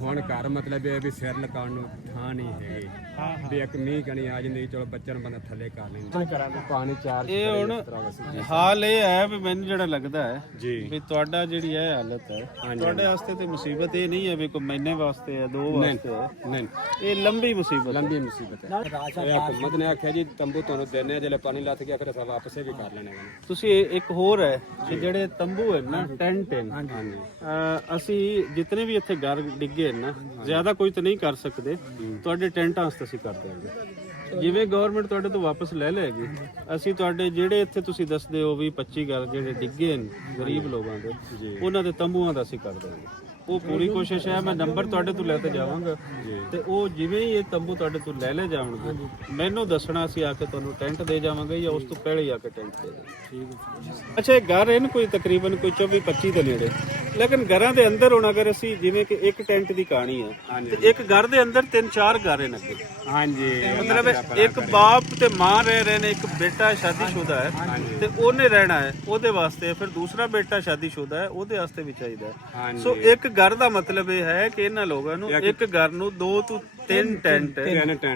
ਹੁਣ ਘਰ ਮਤਲਬ ਇਹ ਵੀ ਸਿਰ ਲਕਾਉਣ ਨੂੰ ਥਾਂ ਨਹੀਂ ਹੈਗੀ ਵੀ ਇੱਕ ਮੀਂਹ ਕਣੀ ਆ ਜਾਂਦੀ, ਚਲੋ ਬੱਚਿਆਂ ਨੂੰ ਬੰਦਾ ਥੱਲੇ ਕਰ ਲੈਂਦਾ। ਪਾਣੀ ਚਾਰ ਇਹ ਹੁਣ ਹਾਲ ਇਹ ਹੈ ਵੀ ਮੈਨੂੰ ਜਿਹੜਾ ਲੱਗਦਾ ਹੈ ਵੀ ਤੁਹਾਡਾ ਜਿਹੜੀ ਇਹ ਹਾਲਤ ਹੈ ਤੁਹਾਡੇ ਵਾਸਤੇ ਤੇ ਮੁਸੀਬਤ ਇਹ ਨਹੀਂ ਹੈ ਵੀ ਕੋਈ ਮਹੀਨੇ ਵਾਸਤੇ ਹੈ, 2 ਵਾਸਤੇ ਹੈ। ਨਹੀਂ, ਇਹ ਲੰਬੀ ਮੁਸੀਬਤ ਹੈ। ਇਹ ਹਕੂਮਤ ਨੇ ਆਖਿਆ ਜੀ ਤੰਬੂ ਤੁਹਾਨੂੰ ਦੇਣੇ ਆ, ਜਦੋਂ ਪਾਣੀ ਲੱਥ ਗਿਆ ਫਿਰ ਅਸੀਂ ਵਾਪਸੇ ਵੀ ਕਰ ਲੈਣੇ। ਤੁਸੀਂ ਇੱਕ ਹੋਰ ਹੈ ਕਿ ਜਿਹੜੇ ਤੰਬੂ ਹੈ ਨਾ, ਟੈਂਟ ਹੈ, ਅਸੀਂ ਜਿਤਨੇ ਵੀ ਇੱਥੇ ਘਰ ਡਿੱਗੇ ਨਾ, ਜ਼ਿਆਦਾ ਕੋਈ ਤਾਂ ਨਹੀਂ ਕਰ ਸਕਦੇ, ਤੁਹਾਡੇ ਟੈਂਟਾਂ ਵਾਸਤੇ ਅਸੀਂ ਕਰ ਦਿਆਂਗੇ। ਜਿਵੇਂ ਗਵਰਨਮੈਂਟ ਤੁਹਾਡੇ ਤੋਂ ਵਾਪਸ ਲੈ ਲਏਗੀ, ਅਸੀਂ ਤੁਹਾਡੇ ਜਿਹੜੇ ਇੱਥੇ ਤੁਸੀਂ ਦੱਸਦੇ ਹੋ ਵੀ 25 ਘਰ ਜਿਹੜੇ ਡਿੱਗੇ ਨੇ ਗਰੀਬ ਲੋਕਾਂ ਦੇ, ਉਹਨਾਂ ਦੇ ਤੰਬੂਆਂ ਦਾ ਅਸੀਂ ਕਰ ਦਿਆਂਗੇ। ਉਹ ਪੂਰੀ ਕੋਸ਼ਿਸ਼ ਹੈ। ਮੈਂ ਨੰਬਰ ਤੁਹਾਡੇ ਤੋਂ ਲੈ ਕੇ ਜਾਵਾਂਗਾ ਤੇ ਉਹ ਜਿਵੇਂ ਹੀ ਇਹ ਤੰਬੂ ਤੁਹਾਡੇ ਤੋਂ ਲੈ ਜਾਣਗੇ ਮੈਨੂੰ ਦੱਸਣਾ, ਅਸੀਂ ਆ ਕੇ ਤੁਹਾਨੂੰ ਟੈਂਟ ਦੇ ਜਾਵਾਂਗੇ ਜਾਂ ਉਸ ਤੋਂ ਪਹਿਲੇ ਹੀ ਆ ਕੇ ਟੈਂਟ ਦੇ ਦੇਵਾਂਗੇ। ਅੱਛਾ, ਇਹ ਘਰ ਇਹਨ ਕੋਈ ਤਕਰੀਬਨ ਕੋਈ 24-25 ਦੇ ਨੇੜੇ, ਲੇਕਿਨ ਘਰਾਂ ਦੇ ਅੰਦਰ ਹੁਣ ਅਗਰ ਅਸੀਂ ਜਿਵੇਂ ਕਿ ਇੱਕ ਟੈਂਟ ਦੀ ਕਹਾਣੀ ਹੈ ਤੇ ਇੱਕ ਘਰ ਦੇ ਅੰਦਰ 3-4 ਘਰ ਨੇ ਅੱਗੇ। ਹਾਂਜੀ, ਮਤਲਬ ਇੱਕ ਬਾਪ ਤੇ ਮਾਂ ਰਹਿ ਰਹੇ ਨੇ, ਇੱਕ ਬੇਟਾ ਸ਼ਾਦੀशुदा ਹੈ ਤੇ ਉਹਨੇ ਰਹਿਣਾ ਹੈ, ਉਹਦੇ ਵਾਸਤੇ। ਫਿਰ ਦੂਸਰਾ ਬੇਟਾ ਸ਼ਾਦੀशुदा ਹੈ, ਉਹਦੇ ਵਾਸਤੇ ਵੀ ਚਾਹੀਦਾ ਹੈ। ਸੋ ਇੱਕ ਘਰ ਦਾ ਮਤਲਬ ਇਹ ਹੈ ਕਿ ਇਹਨਾਂ ਲੋਕਾਂ ਨੂੰ ਇੱਕ ਘਰ ਨੂੰ 2 ਤੋਂ 3 ਟੈਂਟ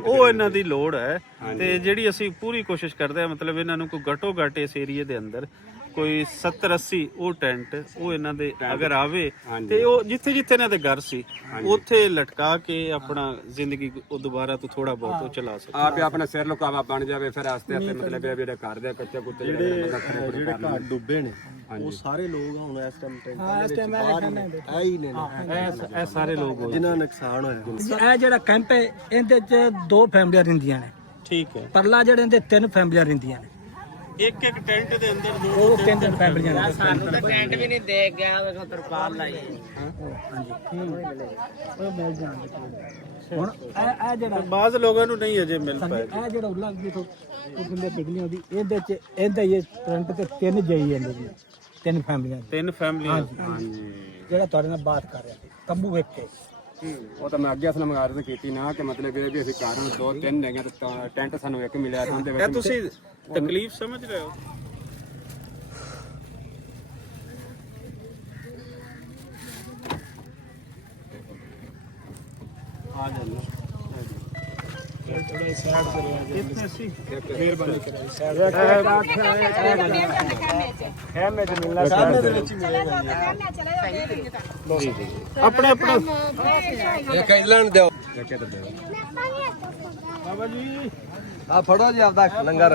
ਉਹ ਇਹਨਾਂ ਦੀ ਲੋੜ ਹੈ। ਤੇ ਜਿਹੜੀ ਅਸੀਂ ਪੂਰੀ ਕੋਸ਼ਿਸ਼ ਕਰਦੇ ਹਾਂ, ਮਤਲਬ ਇਹਨਾਂ ਨੂੰ ਕੋਈ ਘੱਟੋ ਘੱਟ ਇਸ ਏਰੀਏ ਦੇ ਅੰਦਰ ਕੋਈ 70-80 ਉਹ ਟੈਂਟ ਉਹ ਇਹਨਾਂ ਦੇ ਅਗਰ ਆਵੇ ਤੇ ਉਹ ਜਿੱਥੇ ਜਿੱਥੇ ਇਹਨਾਂ ਦੇ ਘਰ ਸੀ ਉੱਥੇ ਲਟਕਾ ਕੇ ਆਪਣਾ ਜ਼ਿੰਦਗੀ ਉਹ ਦੁਬਾਰਾ ਤੋਂ ਥੋੜਾ ਬਹੁਤ ਉਹ ਚਲਾ ਸਕਦੇ। ਆਪ ਆਪਣਾ ਸਿਰ ਲੁਕਾਵਾ ਬਣ ਜਾਵੇ ਫਿਰ ਆਸਤੇ ਆਸਤੇ ਮਤਲਬ ਇਹ ਜਿਹੜੇ ਘਰ ਦੇ ਕੱਚੇ ਕੁੱਤੇ ਜਿਹੜੇ ਘਰ ਡੁੱਬੇ ਨੇ ਉਹ ਸਾਰੇ ਲੋਕ ਹੁਣ ਇਸ ਟਾਈਮ ਟੈਂਟ ਦੇ ਵਿੱਚ ਬਾਹਰ ਨੇ, ਆਈ ਨੇ ਇਹ ਸਾਰੇ ਲੋਕ ਜਿਨ੍ਹਾਂ ਨੁਕਸਾਨ ਹੋਇਆ। ਇਹ ਜਿਹੜਾ ਕੈਂਪ ਹੈ ਇਹਦੇ ਚ 2 ਫੈਮਲੀਆਂ ਰਹਿੰਦੀਆਂ ਨੇ। ਠੀਕ ਹੈ। ਪਰਲਾ ਜਿਹੜੇ ਇਹਦੇ 3 ਫੈਮਲੀਆਂ ਰਹਿੰਦੀਆਂ ਨੇ। ਇੱਕ ਟੈਂਟ ਦੇ ਅੰਦਰ 2 ਉਹ 3 ਫੈਮਲੀਆਂ ਨੇ। ਸਾਨੂੰ ਤਾਂ ਟੈਂਟ ਵੀ ਨਹੀਂ ਦੇ ਗਿਆ, ਵੇਖੋ ਤਰਪਾਲ ਲਾਈ। ਹੁਣ ਇਹ ਜਿਹੜਾ ਬਾਜ਼ ਲੋਕਾਂ ਨੂੰ ਨਹੀਂ ਅਜੇ ਮਿਲ ਪਾਇਆ। ਇਹ ਜਿਹੜਾ ਉੱਲਾ ਜਿੱਥੋਂ ਉਹ ਕਿੰਨੇ ਪਿਗਲੀ ਹੁੰਦੀ, ਇਹਦੇ ਚ ਇਹਦਾ ਹੀ ਟੈਂਟ ਤੇ 3 ਜਾਈ ਜਾਂਦੇ ਨੇ, 3 ਫੈਮਲੀਆਂ ਨੇ। 3 ਫੈਮਲੀਆਂ। ਜਿਹੜਾ ਤੁਹਾਡੇ ਨਾਲ ਬਾਤ ਕਰ ਰਿਹਾ ਸੀ ਤੰਬੂ ਵੇਖ ਕੇ, ਉਹ ਤਾਂ ਮੈਂ ਅੱਗੇ ਅਸਲ ਮੰਗਾਰਤ ਕੀਤੀ ਨਾ ਕਿ ਮਤਲਬ ਇਹ ਵੀ ਅਸੀਂ ਘਰ ਨੂੰ 2-3 ਹੈਗੇ ਤੇ ਟੈਂਟ ਸਾਨੂੰ ਇੱਕ ਮਿਲਿਆ ਤੇ ਉਹਦੇ ਇਹ ਵਿੱਚ ਤੁਸੀਂ ਤਕਲੀਫ ਸਮਝ ਰਹੇ ਹੋ? ਆ ਜਾਓ ਇੱਥੇ ਅਸੀਂ ਮਿਹਰਬਾਨੀ ਕਰਾਈ ਸਾਹਿਬ। ਐਵੇਂ ਤੇ ਮਿਲਣਾ ਸਾਹਮਣੇ ਦੇ ਵਿੱਚ ਹੀ ਮਿਲੇਗਾ ਆਪਣੇ ਆਪਣਾ ਇਹ ਕਹਿਲਾਂ ਦਿਓ ਬਾਬਾ ਜੀ ਆ ਫੜੋ ਜੀ ਆਪਦਾ ਲੰਗਰ।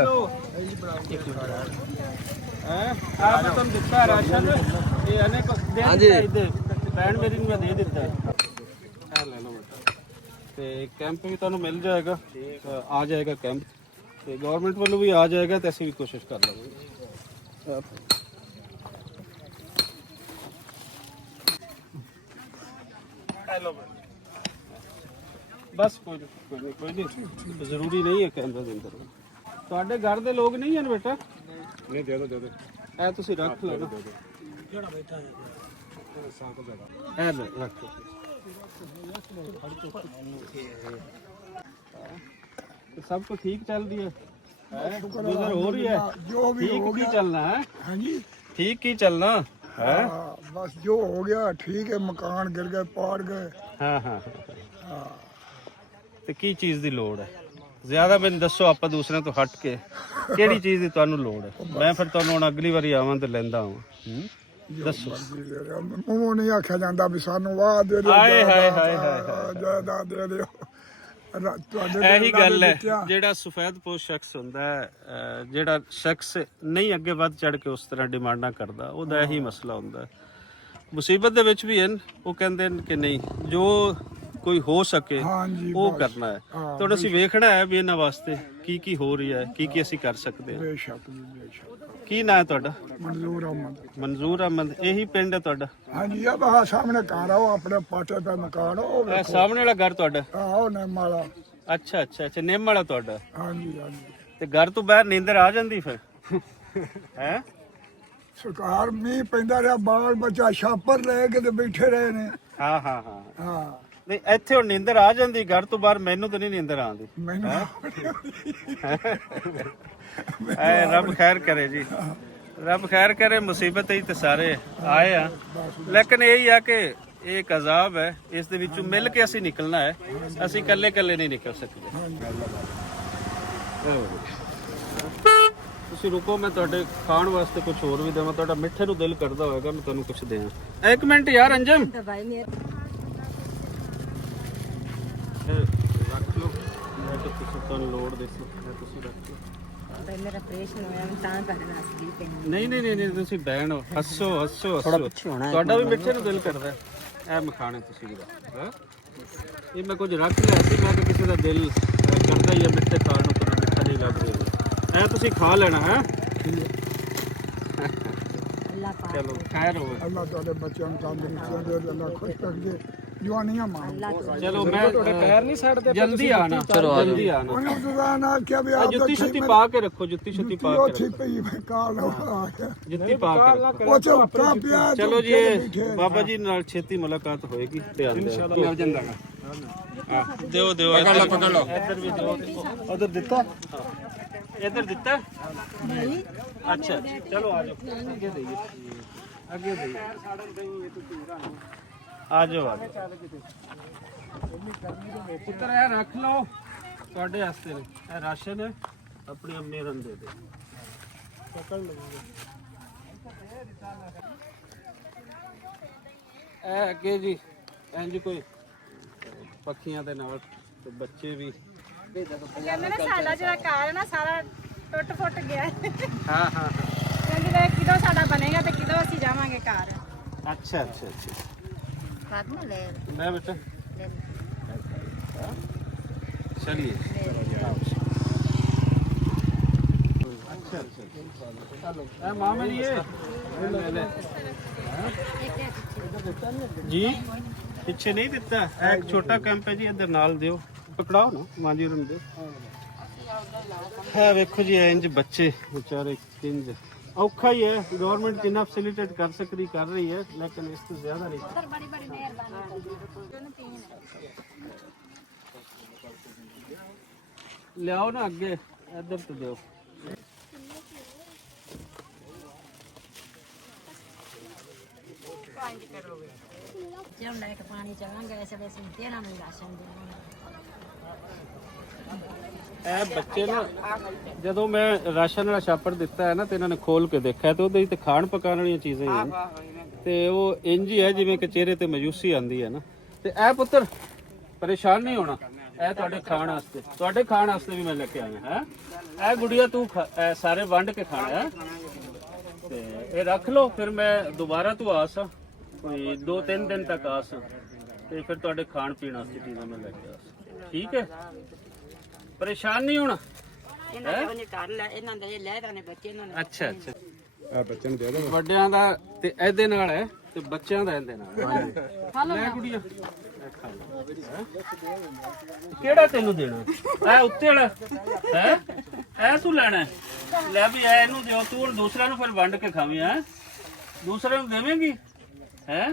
ਹੈ ਆਪ ਤੁਹਾਨੂੰ ਦਿੱਤਾ ਰਾਸ਼ਨ, ਇਹ ਅਨੇ ਕੋ ਦੇ ਭੈਣ ਮੇਰੀ ਨੂੰ ਮੈਂ ਦੇ ਦਿੱਤਾ। ਇਹ ਲੈ ਲਓ ਬੇਟਾ, ਤੇ ਕੈਂਪ ਵੀ ਤੁਹਾਨੂੰ ਮਿਲ ਜਾਏਗਾ, ਆ ਜਾਏਗਾ ਕੈਂਪ ਤੇ ਗਵਰਨਮੈਂਟ ਵੱਲੋਂ ਵੀ ਆ ਜਾਏਗਾ ਤੇ ਅਸੀਂ ਵੀ ਕੋਸ਼ਿਸ਼ ਕਰ ਲਾਂਗੇ। ਹੈਲੋ ਬਸ ਕੋਈ ਨਹੀਂ, ਜ਼ਰੂਰੀ ਨਹੀਂ ਹੈ ਕੈਮਰੇ ਦੇ ਅੰਦਰ। ਤੁਹਾਡੇ ਘਰ ਦੇ ਲੋਕ ਨਹੀਂ ਹਨ ਬੇਟਾ? ਨਹੀਂ ਦੇ ਦੋ ਇਹ ਤੁਸੀਂ ਰੱਖ ਲਓ ਨਾ। ਇਹ ਲੈ, ਰੱਖੋ। ਸਭ ਕੁਝ ਠੀਕ ਚੱਲਦੀ ਹੈ ਗੁਜ਼ਰ ਹੋ ਰਹੀ ਹੈ ਜੋ ਵੀ ਠੀਕ ਹੋ ਕੀ ਗਿਆ ਚੱਲਣਾ ਹੈ ਹਾਂਜੀ ਠੀਕ ਕੀ ਚੱਲਣਾ ਹੈ ਹਾਂ, ਬਸ ਜੋ ਹੋ ਗਿਆ ਠੀਕ ਹੈ। ਮਕਾਨ ਗਿਰ ਗਏ, ਪਾੜ ਗਏ। ਹਾਂ ਹਾਂ ਤੇ ਕੀ ਚੀਜ਼ ਦੀ ਲੋੜ ਹੈ ਜ਼ਿਆਦਾ ਮੈਨੂੰ ਦੱਸੋ ਆਪਾਂ ਦੂਸਰਿਆਂ ਤੋਂ ਹਟ ਕੇ ਕਿਹੜੀ ਚੀਜ਼ ਦੀ ਤੁਹਾਨੂੰ ਲੋੜ ਹੈ ਮੈਂ ਫਿਰ ਤੁਹਾਨੂੰ ਹੁਣ ਅਗਲੀ ਵਾਰੀ ਆਵਾਂ ਤੇ ਲੈਂਦਾ ਆਵਾਂ ਦੱਸੋ ਉਹ ਨਹੀਂ ਆਖਿਆ ਜਾਂਦਾ ਵੀ ਸਾਨੂੰ ਵਾਹ ਦੇ ਦਿਓ, ਹਾਏ ਹਾਏ ਜਾਇਦਾਦ, ਹਾਏ ਹਾਏ ਜਾਇਦਾਦ ਦੇ ਦਿਓ। ਤੁਹਾਡੇ ਤੇ ਇਹੀ ਅੱਲਾ ਗੱਲ ਨੇ ਹੈ ਦਿੱਤਿਆ। ਜਿਹੜਾ ਸਫੈਦਪੋਸ਼ ਸ਼ਖਸ ਹੁੰਦਾ ਹੈ ਜਿਹੜਾ ਸ਼ਖਸ ਨਹੀਂ ਅੱਗੇ ਵੱਧ ਚੜ ਕੇ ਉਸ ਤਰ੍ਹਾਂ ਡਿਮਾਂਡਾਂ ਕਰਦਾ ਉਹਦਾ ਇਹੀ ਮਸਲਾ ਹੁੰਦਾ ਹੈ ਮੁਸੀਬਤ ਦੇ ਵਿੱਚ ਵੀ ਹਨ ਉਹ ਕਹਿੰਦੇ ਨੇ ਕਿ ਨਹੀਂ ਜੋ ਕੋਈ ਹੋ ਸਕੇ ਹਾਂਜੀ, ਉਹ ਬਸ। ਕਰਨਾ ਹੈ ਹਾਂ, ਤਾਂ ਹੁਣ ਅਸੀਂ ਵੇਖਣਾ ਹੈ ਵੀ ਇਹਨਾਂ ਵਾਸਤੇ ਕੀ ਕੀ ਹੋ ਰਹੀ ਹੈ ਕੀ ਅਸੀਂ ਕਰ ਸਕਦੇ ਹਾਂ ਬੇਸ਼ੱਕ ਜੀ, ਬੇਸ਼ੱਕ। ਕੀ ਨਾਂ ਹੈ ਤੁਹਾਡਾ ਮਨਜ਼ੂਰ ਅਹਿਮਦ। ਮਨਜ਼ੂਰ ਅਹਿਮਦ ਇਹੀ ਪਿੰਡ ਹੈ ਤੁਹਾਡਾ ਹਾਂਜੀ ਆ ਬਾਹਰ ਸਾਹਮਣੇ ਘਰ ਆ, ਉਹ ਆਪਣੇ ਪਾਟੇ ਪੈ ਮਕਾਨ ਉਹ ਇਹ ਵੇਖੋ। ਸਾਹਮਣੇ ਵਾਲਾ ਘਰ ਤੁਹਾਡਾ ਆਹੋ ਨੇ ਮਾਲਾ। ਅੱਛਾ ਅੱਛਾ ਅੱਛਾ ਨਿੰਮ ਵਾਲਾ ਤੁਹਾਡਾ ਹਾਂਜੀ ਹਾਂਜੀ ਤੇ ਘਰ ਤੋਂ ਬਾਹਰ ਨੀਂਦਰ ਆ ਜਾਂਦੀ ਫਿਰ ਹੈ ਸਰਕਾਰ ਮੀਂਹ ਪੈਂਦਾ ਰਿਹਾ, ਬਾਲ ਬੱਚਾ ਛਾਪਰ ਲੈ ਕੇ ਤੇ ਬੈਠੇ ਰਹੇ ਨੇ। ਹਾਂ ਹਾਂ ਹਾਂ ਹਾਂ ਨਹੀਂ ਇੱਥੇ ਹੁਣ ਨੀਂਦਰ ਆ ਜਾਂਦੀ ਘਰ ਤੋਂ ਬਾਹਰ ਮੈਨੂੰ ਤਾਂ ਨਹੀਂ ਨੀਂਦਰ ਆਉਂਦੀ ਮੈਨੂੰ ਐ ਰੱਬ ਖੈਰ ਕਰੇ ਜੀ ਰੱਬ ਖੈਰ ਕਰੇ ਮੁਸੀਬਤ ਹੀ ਤੇ ਸਾਰੇ ਆਏ ਆ ਲੇਕਿਨ ਇਹ ਆ ਕਿ ਇਹ ਇੱਕ ਅਜ਼ਾਬ ਹੈ ਇਸ ਦੇ ਵਿੱਚੋਂ ਮਿਲ ਕੇ ਅਸੀਂ ਨਿਕਲਣਾ ਹੈ ਅਸੀਂ ਇਕੱਲੇ ਇਕੱਲੇ ਨਹੀਂ ਨਿਕਲ ਸਕਦੇ ਤੁਸੀਂ ਰੁਕੋ ਮੈਂ ਤੁਹਾਡੇ ਖਾਣ ਵਾਸਤੇ ਕੁਝ ਹੋਰ ਵੀ ਦੇਵਾਂ ਤੁਹਾਡਾ ਮਿੱਠੇ ਨੂੰ ਦਿਲ ਕਰਦਾ ਹੋਵੇਗਾ ਮੈਂ ਤੁਹਾਨੂੰ ਕੁਝ ਦੇਵਾਂ ਇੱਕ ਮਿੰਟ ਯਾਰ ਅੰਜਮ ਰੱਖ ਲਓ ਮੈਂ ਤਾਂ ਤੁਸੀਂ ਤੁਹਾਨੂੰ ਲੋੜ ਦੇਖੋ ਤੁਸੀਂ ਰੱਖ ਲਓ ਮੇਰਾ ਆਪਰੇਸ਼ਨ ਹੋਇਆ ਮੈਂ ਤਾਂ ਕਰਨਾ ਸੀ ਪੈਂਦੀ ਨਹੀਂ ਨਹੀਂ ਨਹੀਂ ਤੁਸੀਂ ਬਹਿਣ ਹੱਸੋ ਹੱਸੋ ਥੋੜਾ ਪਿੱਛੇ ਹੋਣਾ ਤੁਹਾਡਾ ਵੀ ਮਿੱਠੇ ਨੂੰ ਦਿਲ ਕਰਦਾ ਇਹ ਮਖਾਣੇ ਤੁਸੀਂ ਵੀ ਹਾਂ ਇਹ ਮੈਂ ਕੁਝ ਰੱਖ ਲਿਆ ਸੀ ਮੈਂ ਕਿ ਕਿਸੇ ਦਾ ਦਿਲ ਕਰਦਾ ਹੀ ਹੈ ਮਿੱਠੇ ਖਾਣ ਨੂੰ ਪਰ ਮਿੱਠਾ ਨਹੀਂ ਲੱਗ ਰਿਹਾ ਇਹ ਤੁਸੀਂ ਖਾ ਲੈਣਾ ਹੈ ਅੱਲਾਹ ਪਾਕ ਚਲੋ ਖੈਰ ਹੋਵੇ ਅੱਲਾ ਤੁਹਾਡੇ ਬੱਚਿਆਂ ਨੂੰ ਤੰਦਰੁਸਤੀ ਦੇ, ਅੱਲਾ ਖੁਸ਼ ਰੱਖੇ, ਜਵਾਨੀਆਂ ਮਾਣ। ਚਲੋ ਮੈਂ ਪੈਰ ਨਹੀਂ ਛੱਡਦੇ ਜਲਦੀ ਆਣਾ ਜਲਦੀ ਆਣਾ ਉਹਨੇ ਦੁਕਾਨ ਆ ਕੇ ਵੀ ਆ ਆਪ ਜੁੱਤੀ ਛੁੱਤੀ ਪਾ ਕੇ ਰੱਖੋ ਜੁੱਤੀ ਛੁੱਤੀ ਪਾ ਕੇ ਉੱਥੇ ਪਈ ਮੈਂ ਕਾਲ ਆ ਗਿਆ। ਜੁੱਤੀ ਪਾ ਕੇ ਰੱਖੋ। ਉਹ ਚੋ ਕਾ ਪਿਆ ਚਲੋ ਜੀ ਇਹ ਬਾਬਾ ਜੀ ਨਾਲ ਛੇਤੀ ਮੁਲਾਕਾਤ ਹੋਏਗੀ ਧਿਆਨ ਦਿਓ ਮਿਲ ਜਾਂਦਾ ਦਿਓ ਦਿਓ ਪਕੜ ਲਓ ਇੱਧਰ ਵੀ ਦਿਓ ਉਧਰ ਦਿੱਤਾ ਇੱਧਰ ਦਿੱਤਾ ਅੱਛਾ ਚਲੋ ਆ ਜਾਓ ਅੱਗੇ ਦੇਈਏ ਅੱਗੇ ਦੇਈਏ ਆ ਜਾਓ ਆ ਜਾਓ ਪੁੱਤਰ ਇਹ ਰੱਖ ਲਓ ਤੁਹਾਡੇ ਵਾਸਤੇ ਨੇ ਇਹ ਰਾਸ਼ਨ ਹੈ ਆਪਣੀ ਅੰਮੀ ਰਨ ਦੇ ਦੇ ਪਕੜ ਲਵਾਂਗੇ ਇਹ ਅੱਗੇ ਜੀ ਇੰਜ ਕੋਈ ਪੱਖੀਆਂ ਦੇ ਨਾਲ ਤੇ ਬੱਚੇ ਵੀ ਕਹਿੰਦੇ ਨੇ ਸਾਡਾ ਜਿਹੜਾ ਘਰ ਹੈ ਨਾ ਸਾਰਾ ਟੁੱਟ ਫੁੱਟ ਗਿਆ ਹੈ। ਹਾਂ ਹਾਂ ਕਹਿੰਦੇ ਨੇ ਕਿਦੋਂ ਸਾਡਾ ਬਣੇਗਾ ਤੇ ਕਿਦੋਂ ਅਸੀਂ ਜਾਵਾਂਗੇ ਘਰ ਅੱਛਾ ਅੱਛਾ ਅੱਛਾ ਫਾਤਮਾ ਲੈ मैं बेटा चलिए अच्छा अच्छा मामा जी जी ਪਿੱਛੇ ਨਹੀਂ ਦਿੱਤਾ ਇਹ ਇੱਕ ਛੋਟਾ ਕੈਂਪ ਹੈ ਜੀ ਇੱਧਰ ਨਾਲ ਦਿਓ ਪਕੜਾਓ ਨਾ ਮਾਂਜੀ ਰੰਦੇ ਹੈ ਵੇਖੋ ਜੀ ਇੰਜ ਬੱਚੇ ਵਿਚਾਰੇ ਕਿੰਜ ਔਖਾ ਹੀ ਹੈ ਗਵਰਨਮੈਂਟ ਜਿੰਨਾ ਫੈਸਿਲਿਟੇਟ ਕਰ ਸਕਦੀ ਕਰ ਰਹੀ ਹੈ ਲੇਕਿਨ ਇਸ ਤੋਂ ਜ਼ਿਆਦਾ ਨਹੀਂ ਬੜੀ ਬੜੀ ਮਿਹਰਬਾਨੀ ਲਿਆਓ ਨਾ ਅੱਗੇ ਇੱਧਰ ਤੋਂ ਦਿਓ ਜੇ ਲੈ ਕੇ ਪਾਣੀ ਚਾਹਾਂਗੇ ਐਸੇ ਵੈਸੇ ਤੇਰਾ ਨੂੰ ਰਾਸ਼ਨ ਦੇਵਾਂਗੇ ਇਹ ਬੱਚੇ ਨਾ ਜਦੋਂ ਮੈਂ ਰਾਸ਼ਨ ਵਾਲਾ ਛਾਪਰ ਦਿੱਤਾ ਹੈ ਨਾ ਤੇ ਇਹਨਾਂ ਨੇ ਖੋਲ ਕੇ ਦੇਖਿਆ ਤੇ ਉਹਦੇ ਵਿੱਚ ਤੇ ਖਾਣ ਪਕਾਉਣ ਵਾਲੀਆਂ ਚੀਜ਼ਾਂ ਹੀ ਹਨ ਤੇ ਉਹ ਇੰਜ ਹੀ ਹੈ ਜਿਵੇਂ ਕਿ ਚਿਹਰੇ ਤੇ ਮਾਯੂਸੀ ਆਂਦੀ ਹੈ ਨਾ ਤੇ ਇਹ ਪੁੱਤਰ ਪਰੇਸ਼ਾਨ ਨਹੀਂ ਹੋਣਾ ਇਹ ਤੁਹਾਡੇ ਖਾਣ ਵਾਸਤੇ ਵੀ ਮੈਂ ਲੈ ਕੇ ਆਇਆ ਹੈ ਇਹ ਗੁੜੀਆ ਤੂੰ ਇਹ ਸਾਰੇ ਵੰਡ ਕੇ ਖਾਣਾ ਹੈ ਤੇ ਇਹ ਰੱਖ ਲਓ ਫਿਰ ਮੈਂ ਦੁਬਾਰਾ ਤੂੰ ਆਸ ਕੋਈ 2-3 ਦਿਨ ਤੱਕ ਆਸ ਤੇ ਫਿਰ ਤੁਹਾਡੇ ਖਾਣ ਪੀਣ ਵਾਸਤੇ ਚੀਜ਼ਾਂ ਮੈਂ ਲੈ ਕੇ ਆਸ ਠੀਕ ਹੈ ਪਰੇਸ਼ਾਨ ਨਹੀਂ ਹੋਣਾ ਇਹਨਾਂ ਦੇ ਉਹਨੇ ਘਰ ਲੈ ਇਹਨਾਂ ਦੇ ਲੈ ਦਾਨੇ ਬੱਚੇ ਇਹਨਾਂ ਨੇ ਅੱਛਾ ਅੱਛਾ ਆ ਬੱਚੇ ਨੂੰ ਦੇ ਦੋ ਵੱਡਿਆਂ ਦਾ ਤੇ ਇਹਦੇ ਨਾਲ ਹੈ ਤੇ ਬੱਚਿਆਂ ਦਾ ਇਹਦੇ ਨਾਲ ਲੈ ਕੁੜੀਆ ਇਹ ਖਾ ਲੈ। ਕਿਹੜਾ ਤੈਨੂੰ ਦੇਣਾ ਇਹ ਉੱਤੇ ਵਾਲਾ ਹੈ ਇਹ ਤੂੰ ਲੈਣਾ ਹੈ? ਲੈ ਵੀ ਇਹਨੂੰ ਦਿਓ ਤੂੰ ਹੁਣ ਦੂਸਰਿਆਂ ਨੂੰ ਫਿਰ ਵੰਡ ਕੇ ਖਾਵੀਂ ਹੈ ਦੂਸਰਿਆਂ ਨੂੰ ਦੇਵੇਂਗੀ ਹੈ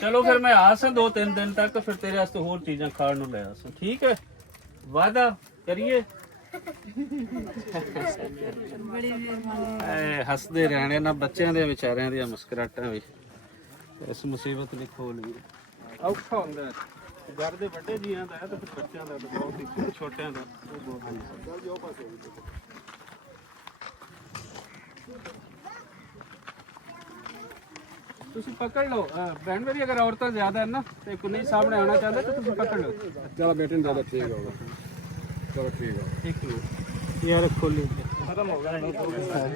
ਚਲੋ ਫਿਰ ਮੈਂ ਆ ਸਾਂ 2-3 ਦਿਨ ਤੱਕ, ਫਿਰ ਤੇਰੇ ਵਾਸਤੇ ਹੋਰ ਚੀਜ਼ਾਂ ਖਾਣ ਨੂੰ ਲੈ ਆਸਾਂ, ਠੀਕ ਹੈ? ਵਾਦਾ ਕਰੀਏ। ਹੱਸਦੇ ਰਹਿਣੇ ਨਾ, ਬੱਚਿਆਂ ਦੇ ਵਿਚਾਰਿਆਂ ਦੀਆਂ ਮੁਸਕਰਾਹਟਾਂ ਵੀ ਇਸ ਮੁਸੀਬਤ ਨੇ ਖੋਲ ਲਈ। ਔਖਾ ਹੁੰਦਾ ਹੈ, ਘਰ ਦੇ ਵੱਡੇ ਜੀਆਂ ਦਾ ਹੈ ਤੇ ਫਿਰ ਬੱਚਿਆਂ ਦਾ ਤਾਂ ਬਹੁਤ ਹੀ, ਛੋਟਿਆਂ ਦਾ ਉਹ ਬਹੁਤ ਹੁੰਦਾ। ਤੁਸੀਂ ਪਕੜ ਲਓ ਭੈਣ ਮੇਰੀ, ਅਗਰ ਔਰਤਾਂ ਜ਼ਿਆਦਾ ਹੈ ਨਾ ਤੇ ਕੋਈ ਸਾਹਮਣੇ ਆਉਣਾ ਚਾਹੁੰਦਾ ਤਾਂ ਤੁਸੀਂ ਪਕੜ ਲਓ। ਚਲੋ ਬੇਟੇ ਨੂੰ ਜ਼ਿਆਦਾ ਠੀਕ ਹੋਗਾ। ਚਲੋ ਠੀਕ ਹੈ। ਇੱਕ ਮਿੰਟ ਯਾਰ, ਖੋਲੀ ਖਤਮ ਹੋ ਗਿਆ।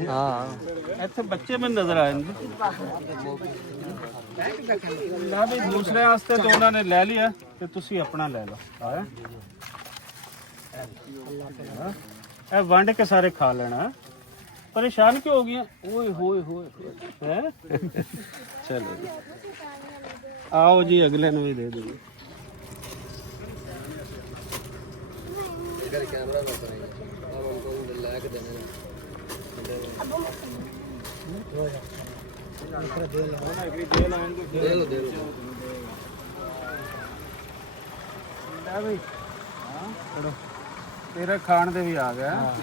ਹਾਂ ਇੱਥੇ ਬੱਚੇ ਮੈਨੂੰ ਨਜ਼ਰ ਆਏ ਨੇ ਨਾ ਵੀ, ਦੂਸਰੇ ਵਾਸਤੇ ਤਾਂ ਉਹਨਾਂ ਨੇ ਲੈ ਲਿਆ ਤੇ ਤੁਸੀਂ ਆਪਣਾ ਲੈ ਲਓ। ਇਹ ਵੰਡ ਕੇ ਸਾਰੇ ਖਾ ਲੈਣਾ। ਪਰੇਸ਼ਾਨ ਕਿਉਂ ਹੋ ਗਈਆਂ? ਓਏ ਹੋਏ ਹੋਏ ਹੈ। ਚਲੋ ਜੀ, ਆਓ ਜੀ, ਅਗਲੇ ਨੂੰ ਵੀ ਦੇ ਦਿਓ। ਤੇਰੇ ਖਾਣ ਦੇ ਵੀ ਆ ਗਿਆ,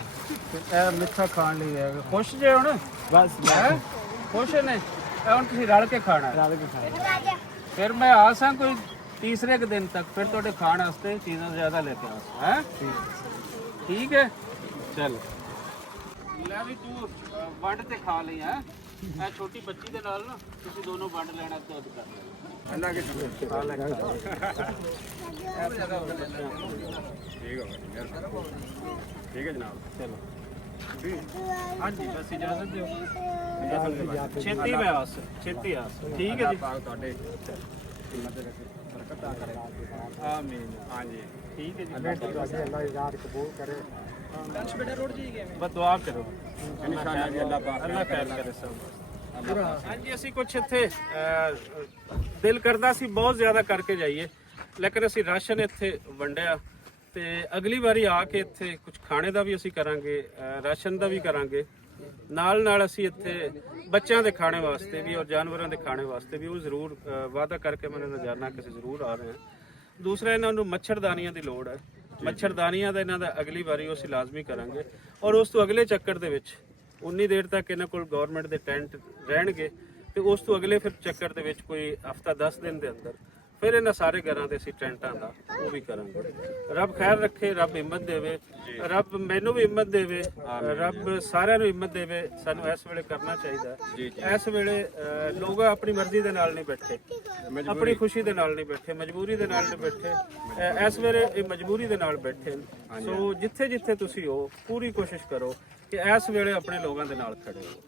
ਇਹ ਮਿੱਠਾ ਖਾਣ ਲਈ ਆ ਗਿਆ। ਖੁਸ਼ ਜੇ ਹੁਣ? ਬਸ ਖੁਸ਼ ਨੇ। ਇਹ ਹੁਣ ਤੁਸੀਂ ਰਲ ਕੇ ਖਾਣਾ, ਰਲ ਕੇ ਖਾਣਾ। ਫਿਰ ਮੈਂ ਆ ਸਾਂ ਕੋਈ ਤੀਸਰੇ ਕੁ ਦਿਨ ਤੱਕ, ਫਿਰ ਤੁਹਾਡੇ ਖਾਣ ਵਾਸਤੇ ਚੀਜ਼ਾਂ ਜ਼ਿਆਦਾ ਲੈ ਕੇ ਆਸਾਂ। ਹੈ ਠੀਕ ਹੈ? ਚਲ ਲੈ ਵੀ, ਤੂੰ ਵੰਡ ਤੇ ਖਾ ਲਈ। ਹੈ ਇਹ ਛੋਟੀ ਬੱਚੀ ਦੇ ਨਾਲ ਨਾ ਤੁਸੀਂ ਦੋਨੋਂ ਵੰਡ ਲੈਣਾ ਤੇ ਉਦ ਕਰ ਲੈਣਾ। ਅੱਲਾ ਕੇ ਖਾ ਲੈ। ਠੀਕ ਹੈ ਜਨਾਬ। ਚਲੋ ਹਾਂਜੀ, ਬਸ ਇਜਾਜ਼ਤ ਦਿਓ। ਛੇਤੀ ਮੈਂ ਆਸ, ਛੇਤੀ ਆਸ। ਠੀਕ ਹੈ ਜੀ, ਤੁਹਾਡੇ ਬਰਕਤਾਂ ਕਰੇ। ਆਮੀਨ। ਹਾਂਜੀ ਠੀਕ ਹੈ ਜੀ, ਅੱਲਾਹ ਯਾਦ ਕਬੂਲ ਕਰੇ। ਬਸ ਦੁਆ ਕਰੋ, ਇਨਸ਼ਾਅੱਲਾ ਅੱਲਾਹ ਖੈਰ ਕਰੇ ਸਭ। ਹਾਂਜੀ, ਅਸੀਂ ਕੁਛ ਇੱਥੇ ਦਿਲ ਕਰਦਾ ਸੀ ਬਹੁਤ ਜ਼ਿਆਦਾ ਕਰਕੇ ਜਾਈਏ, ਲੇਕਿਨ ਅਸੀਂ ਰਾਸ਼ਨ ਇੱਥੇ ਵੰਡਿਆ ਤੇ ਅਗਲੀ ਵਾਰੀ ਆ ਕੇ ਇੱਥੇ ਕੁਝ ਖਾਣੇ ਦਾ ਵੀ ਅਸੀਂ ਕਰਾਂਗੇ, ਰਾਸ਼ਨ ਦਾ ਵੀ ਕਰਾਂਗੇ। ਨਾਲ ਨਾਲ ਅਸੀਂ ਇੱਥੇ ਬੱਚਿਆਂ ਦੇ ਖਾਣੇ ਵਾਸਤੇ ਵੀ ਔਰ ਜਾਨਵਰਾਂ ਦੇ ਖਾਣੇ ਵਾਸਤੇ ਵੀ ਉਹ ਜ਼ਰੂਰ ਵਾਅਦਾ ਕਰਕੇ ਮੈਨੂੰ ਨਜ਼ਾਰਨਾ ਕਿਸੇ ਜ਼ਰੂਰ ਆ ਰਹੇ ਹਾਂ। ਦੂਸਰਾ, ਇਹਨਾਂ ਨੂੰ ਮੱਛਰਦਾਨੀਆਂ ਦੀ ਲੋੜ ਹੈ। ਮੱਛਰਦਾਨੀਆਂ ਦਾ ਇਹਨਾਂ ਦਾ ਅਗਲੀ ਵਾਰੀ ਉਹ ਅਸੀਂ ਲਾਜ਼ਮੀ ਕਰਾਂਗੇ। ਔਰ ਉਸ ਤੋਂ ਅਗਲੇ ਚੱਕਰ ਦੇ ਵਿੱਚ ਉਨੀ ਦੇਰ ਤੱਕ ਇਹਨਾਂ ਕੋਲ ਗਵਰਨਮੈਂਟ ਦੇ ਟੈਂਟ ਰਹਿਣਗੇ ਤੇ ਉਸ ਤੋਂ ਅਗਲੇ ਫਿਰ ਚੱਕਰ ਦੇ ਵਿੱਚ ਕੋਈ ਹਫਤਾ 10 ਦਿਨ ਦੇ ਅੰਦਰ ਫਿਰ ਇਹਨਾਂ ਸਾਰੇ ਘਰਾਂ ਦੇ ਅਸੀਂ ਟੈਂਟਾਂ ਦਾ ਉਹ ਵੀ ਕਰਾਂਗੇ। ਰੱਬ ਖੈਰ ਰੱਖੇ, ਰੱਬ ਹਿੰਮਤ ਦੇਵੇ, ਰੱਬ ਮੈਨੂੰ ਵੀ ਹਿੰਮਤ ਦੇਵੇ, ਰੱਬ ਸਾਰਿਆਂ ਨੂੰ ਹਿੰਮਤ ਦੇਵੇ। ਸਾਨੂੰ ਇਸ ਵੇਲੇ ਕਰਨਾ ਚਾਹੀਦਾ। ਇਸ ਵੇਲੇ ਲੋਕ ਆਪਣੀ ਮਰਜ਼ੀ ਦੇ ਨਾਲ ਨਹੀਂ ਬੈਠੇ, ਆਪਣੀ ਖੁਸ਼ੀ ਦੇ ਨਾਲ ਨਹੀਂ ਬੈਠੇ, ਮਜਬੂਰੀ ਦੇ ਨਾਲ ਨਹੀਂ ਬੈਠੇ। ਇਸ ਵੇਲੇ ਇਹ ਮਜਬੂਰੀ ਦੇ ਨਾਲ ਬੈਠੇ। ਸੋ ਜਿੱਥੇ ਜਿੱਥੇ ਤੁਸੀਂ ਹੋ, ਪੂਰੀ ਕੋਸ਼ਿਸ਼ ਕਰੋ ਕਿ ਇਸ ਵੇਲੇ ਆਪਣੇ ਲੋਕਾਂ ਦੇ ਨਾਲ ਖੜੇ ਹੋ।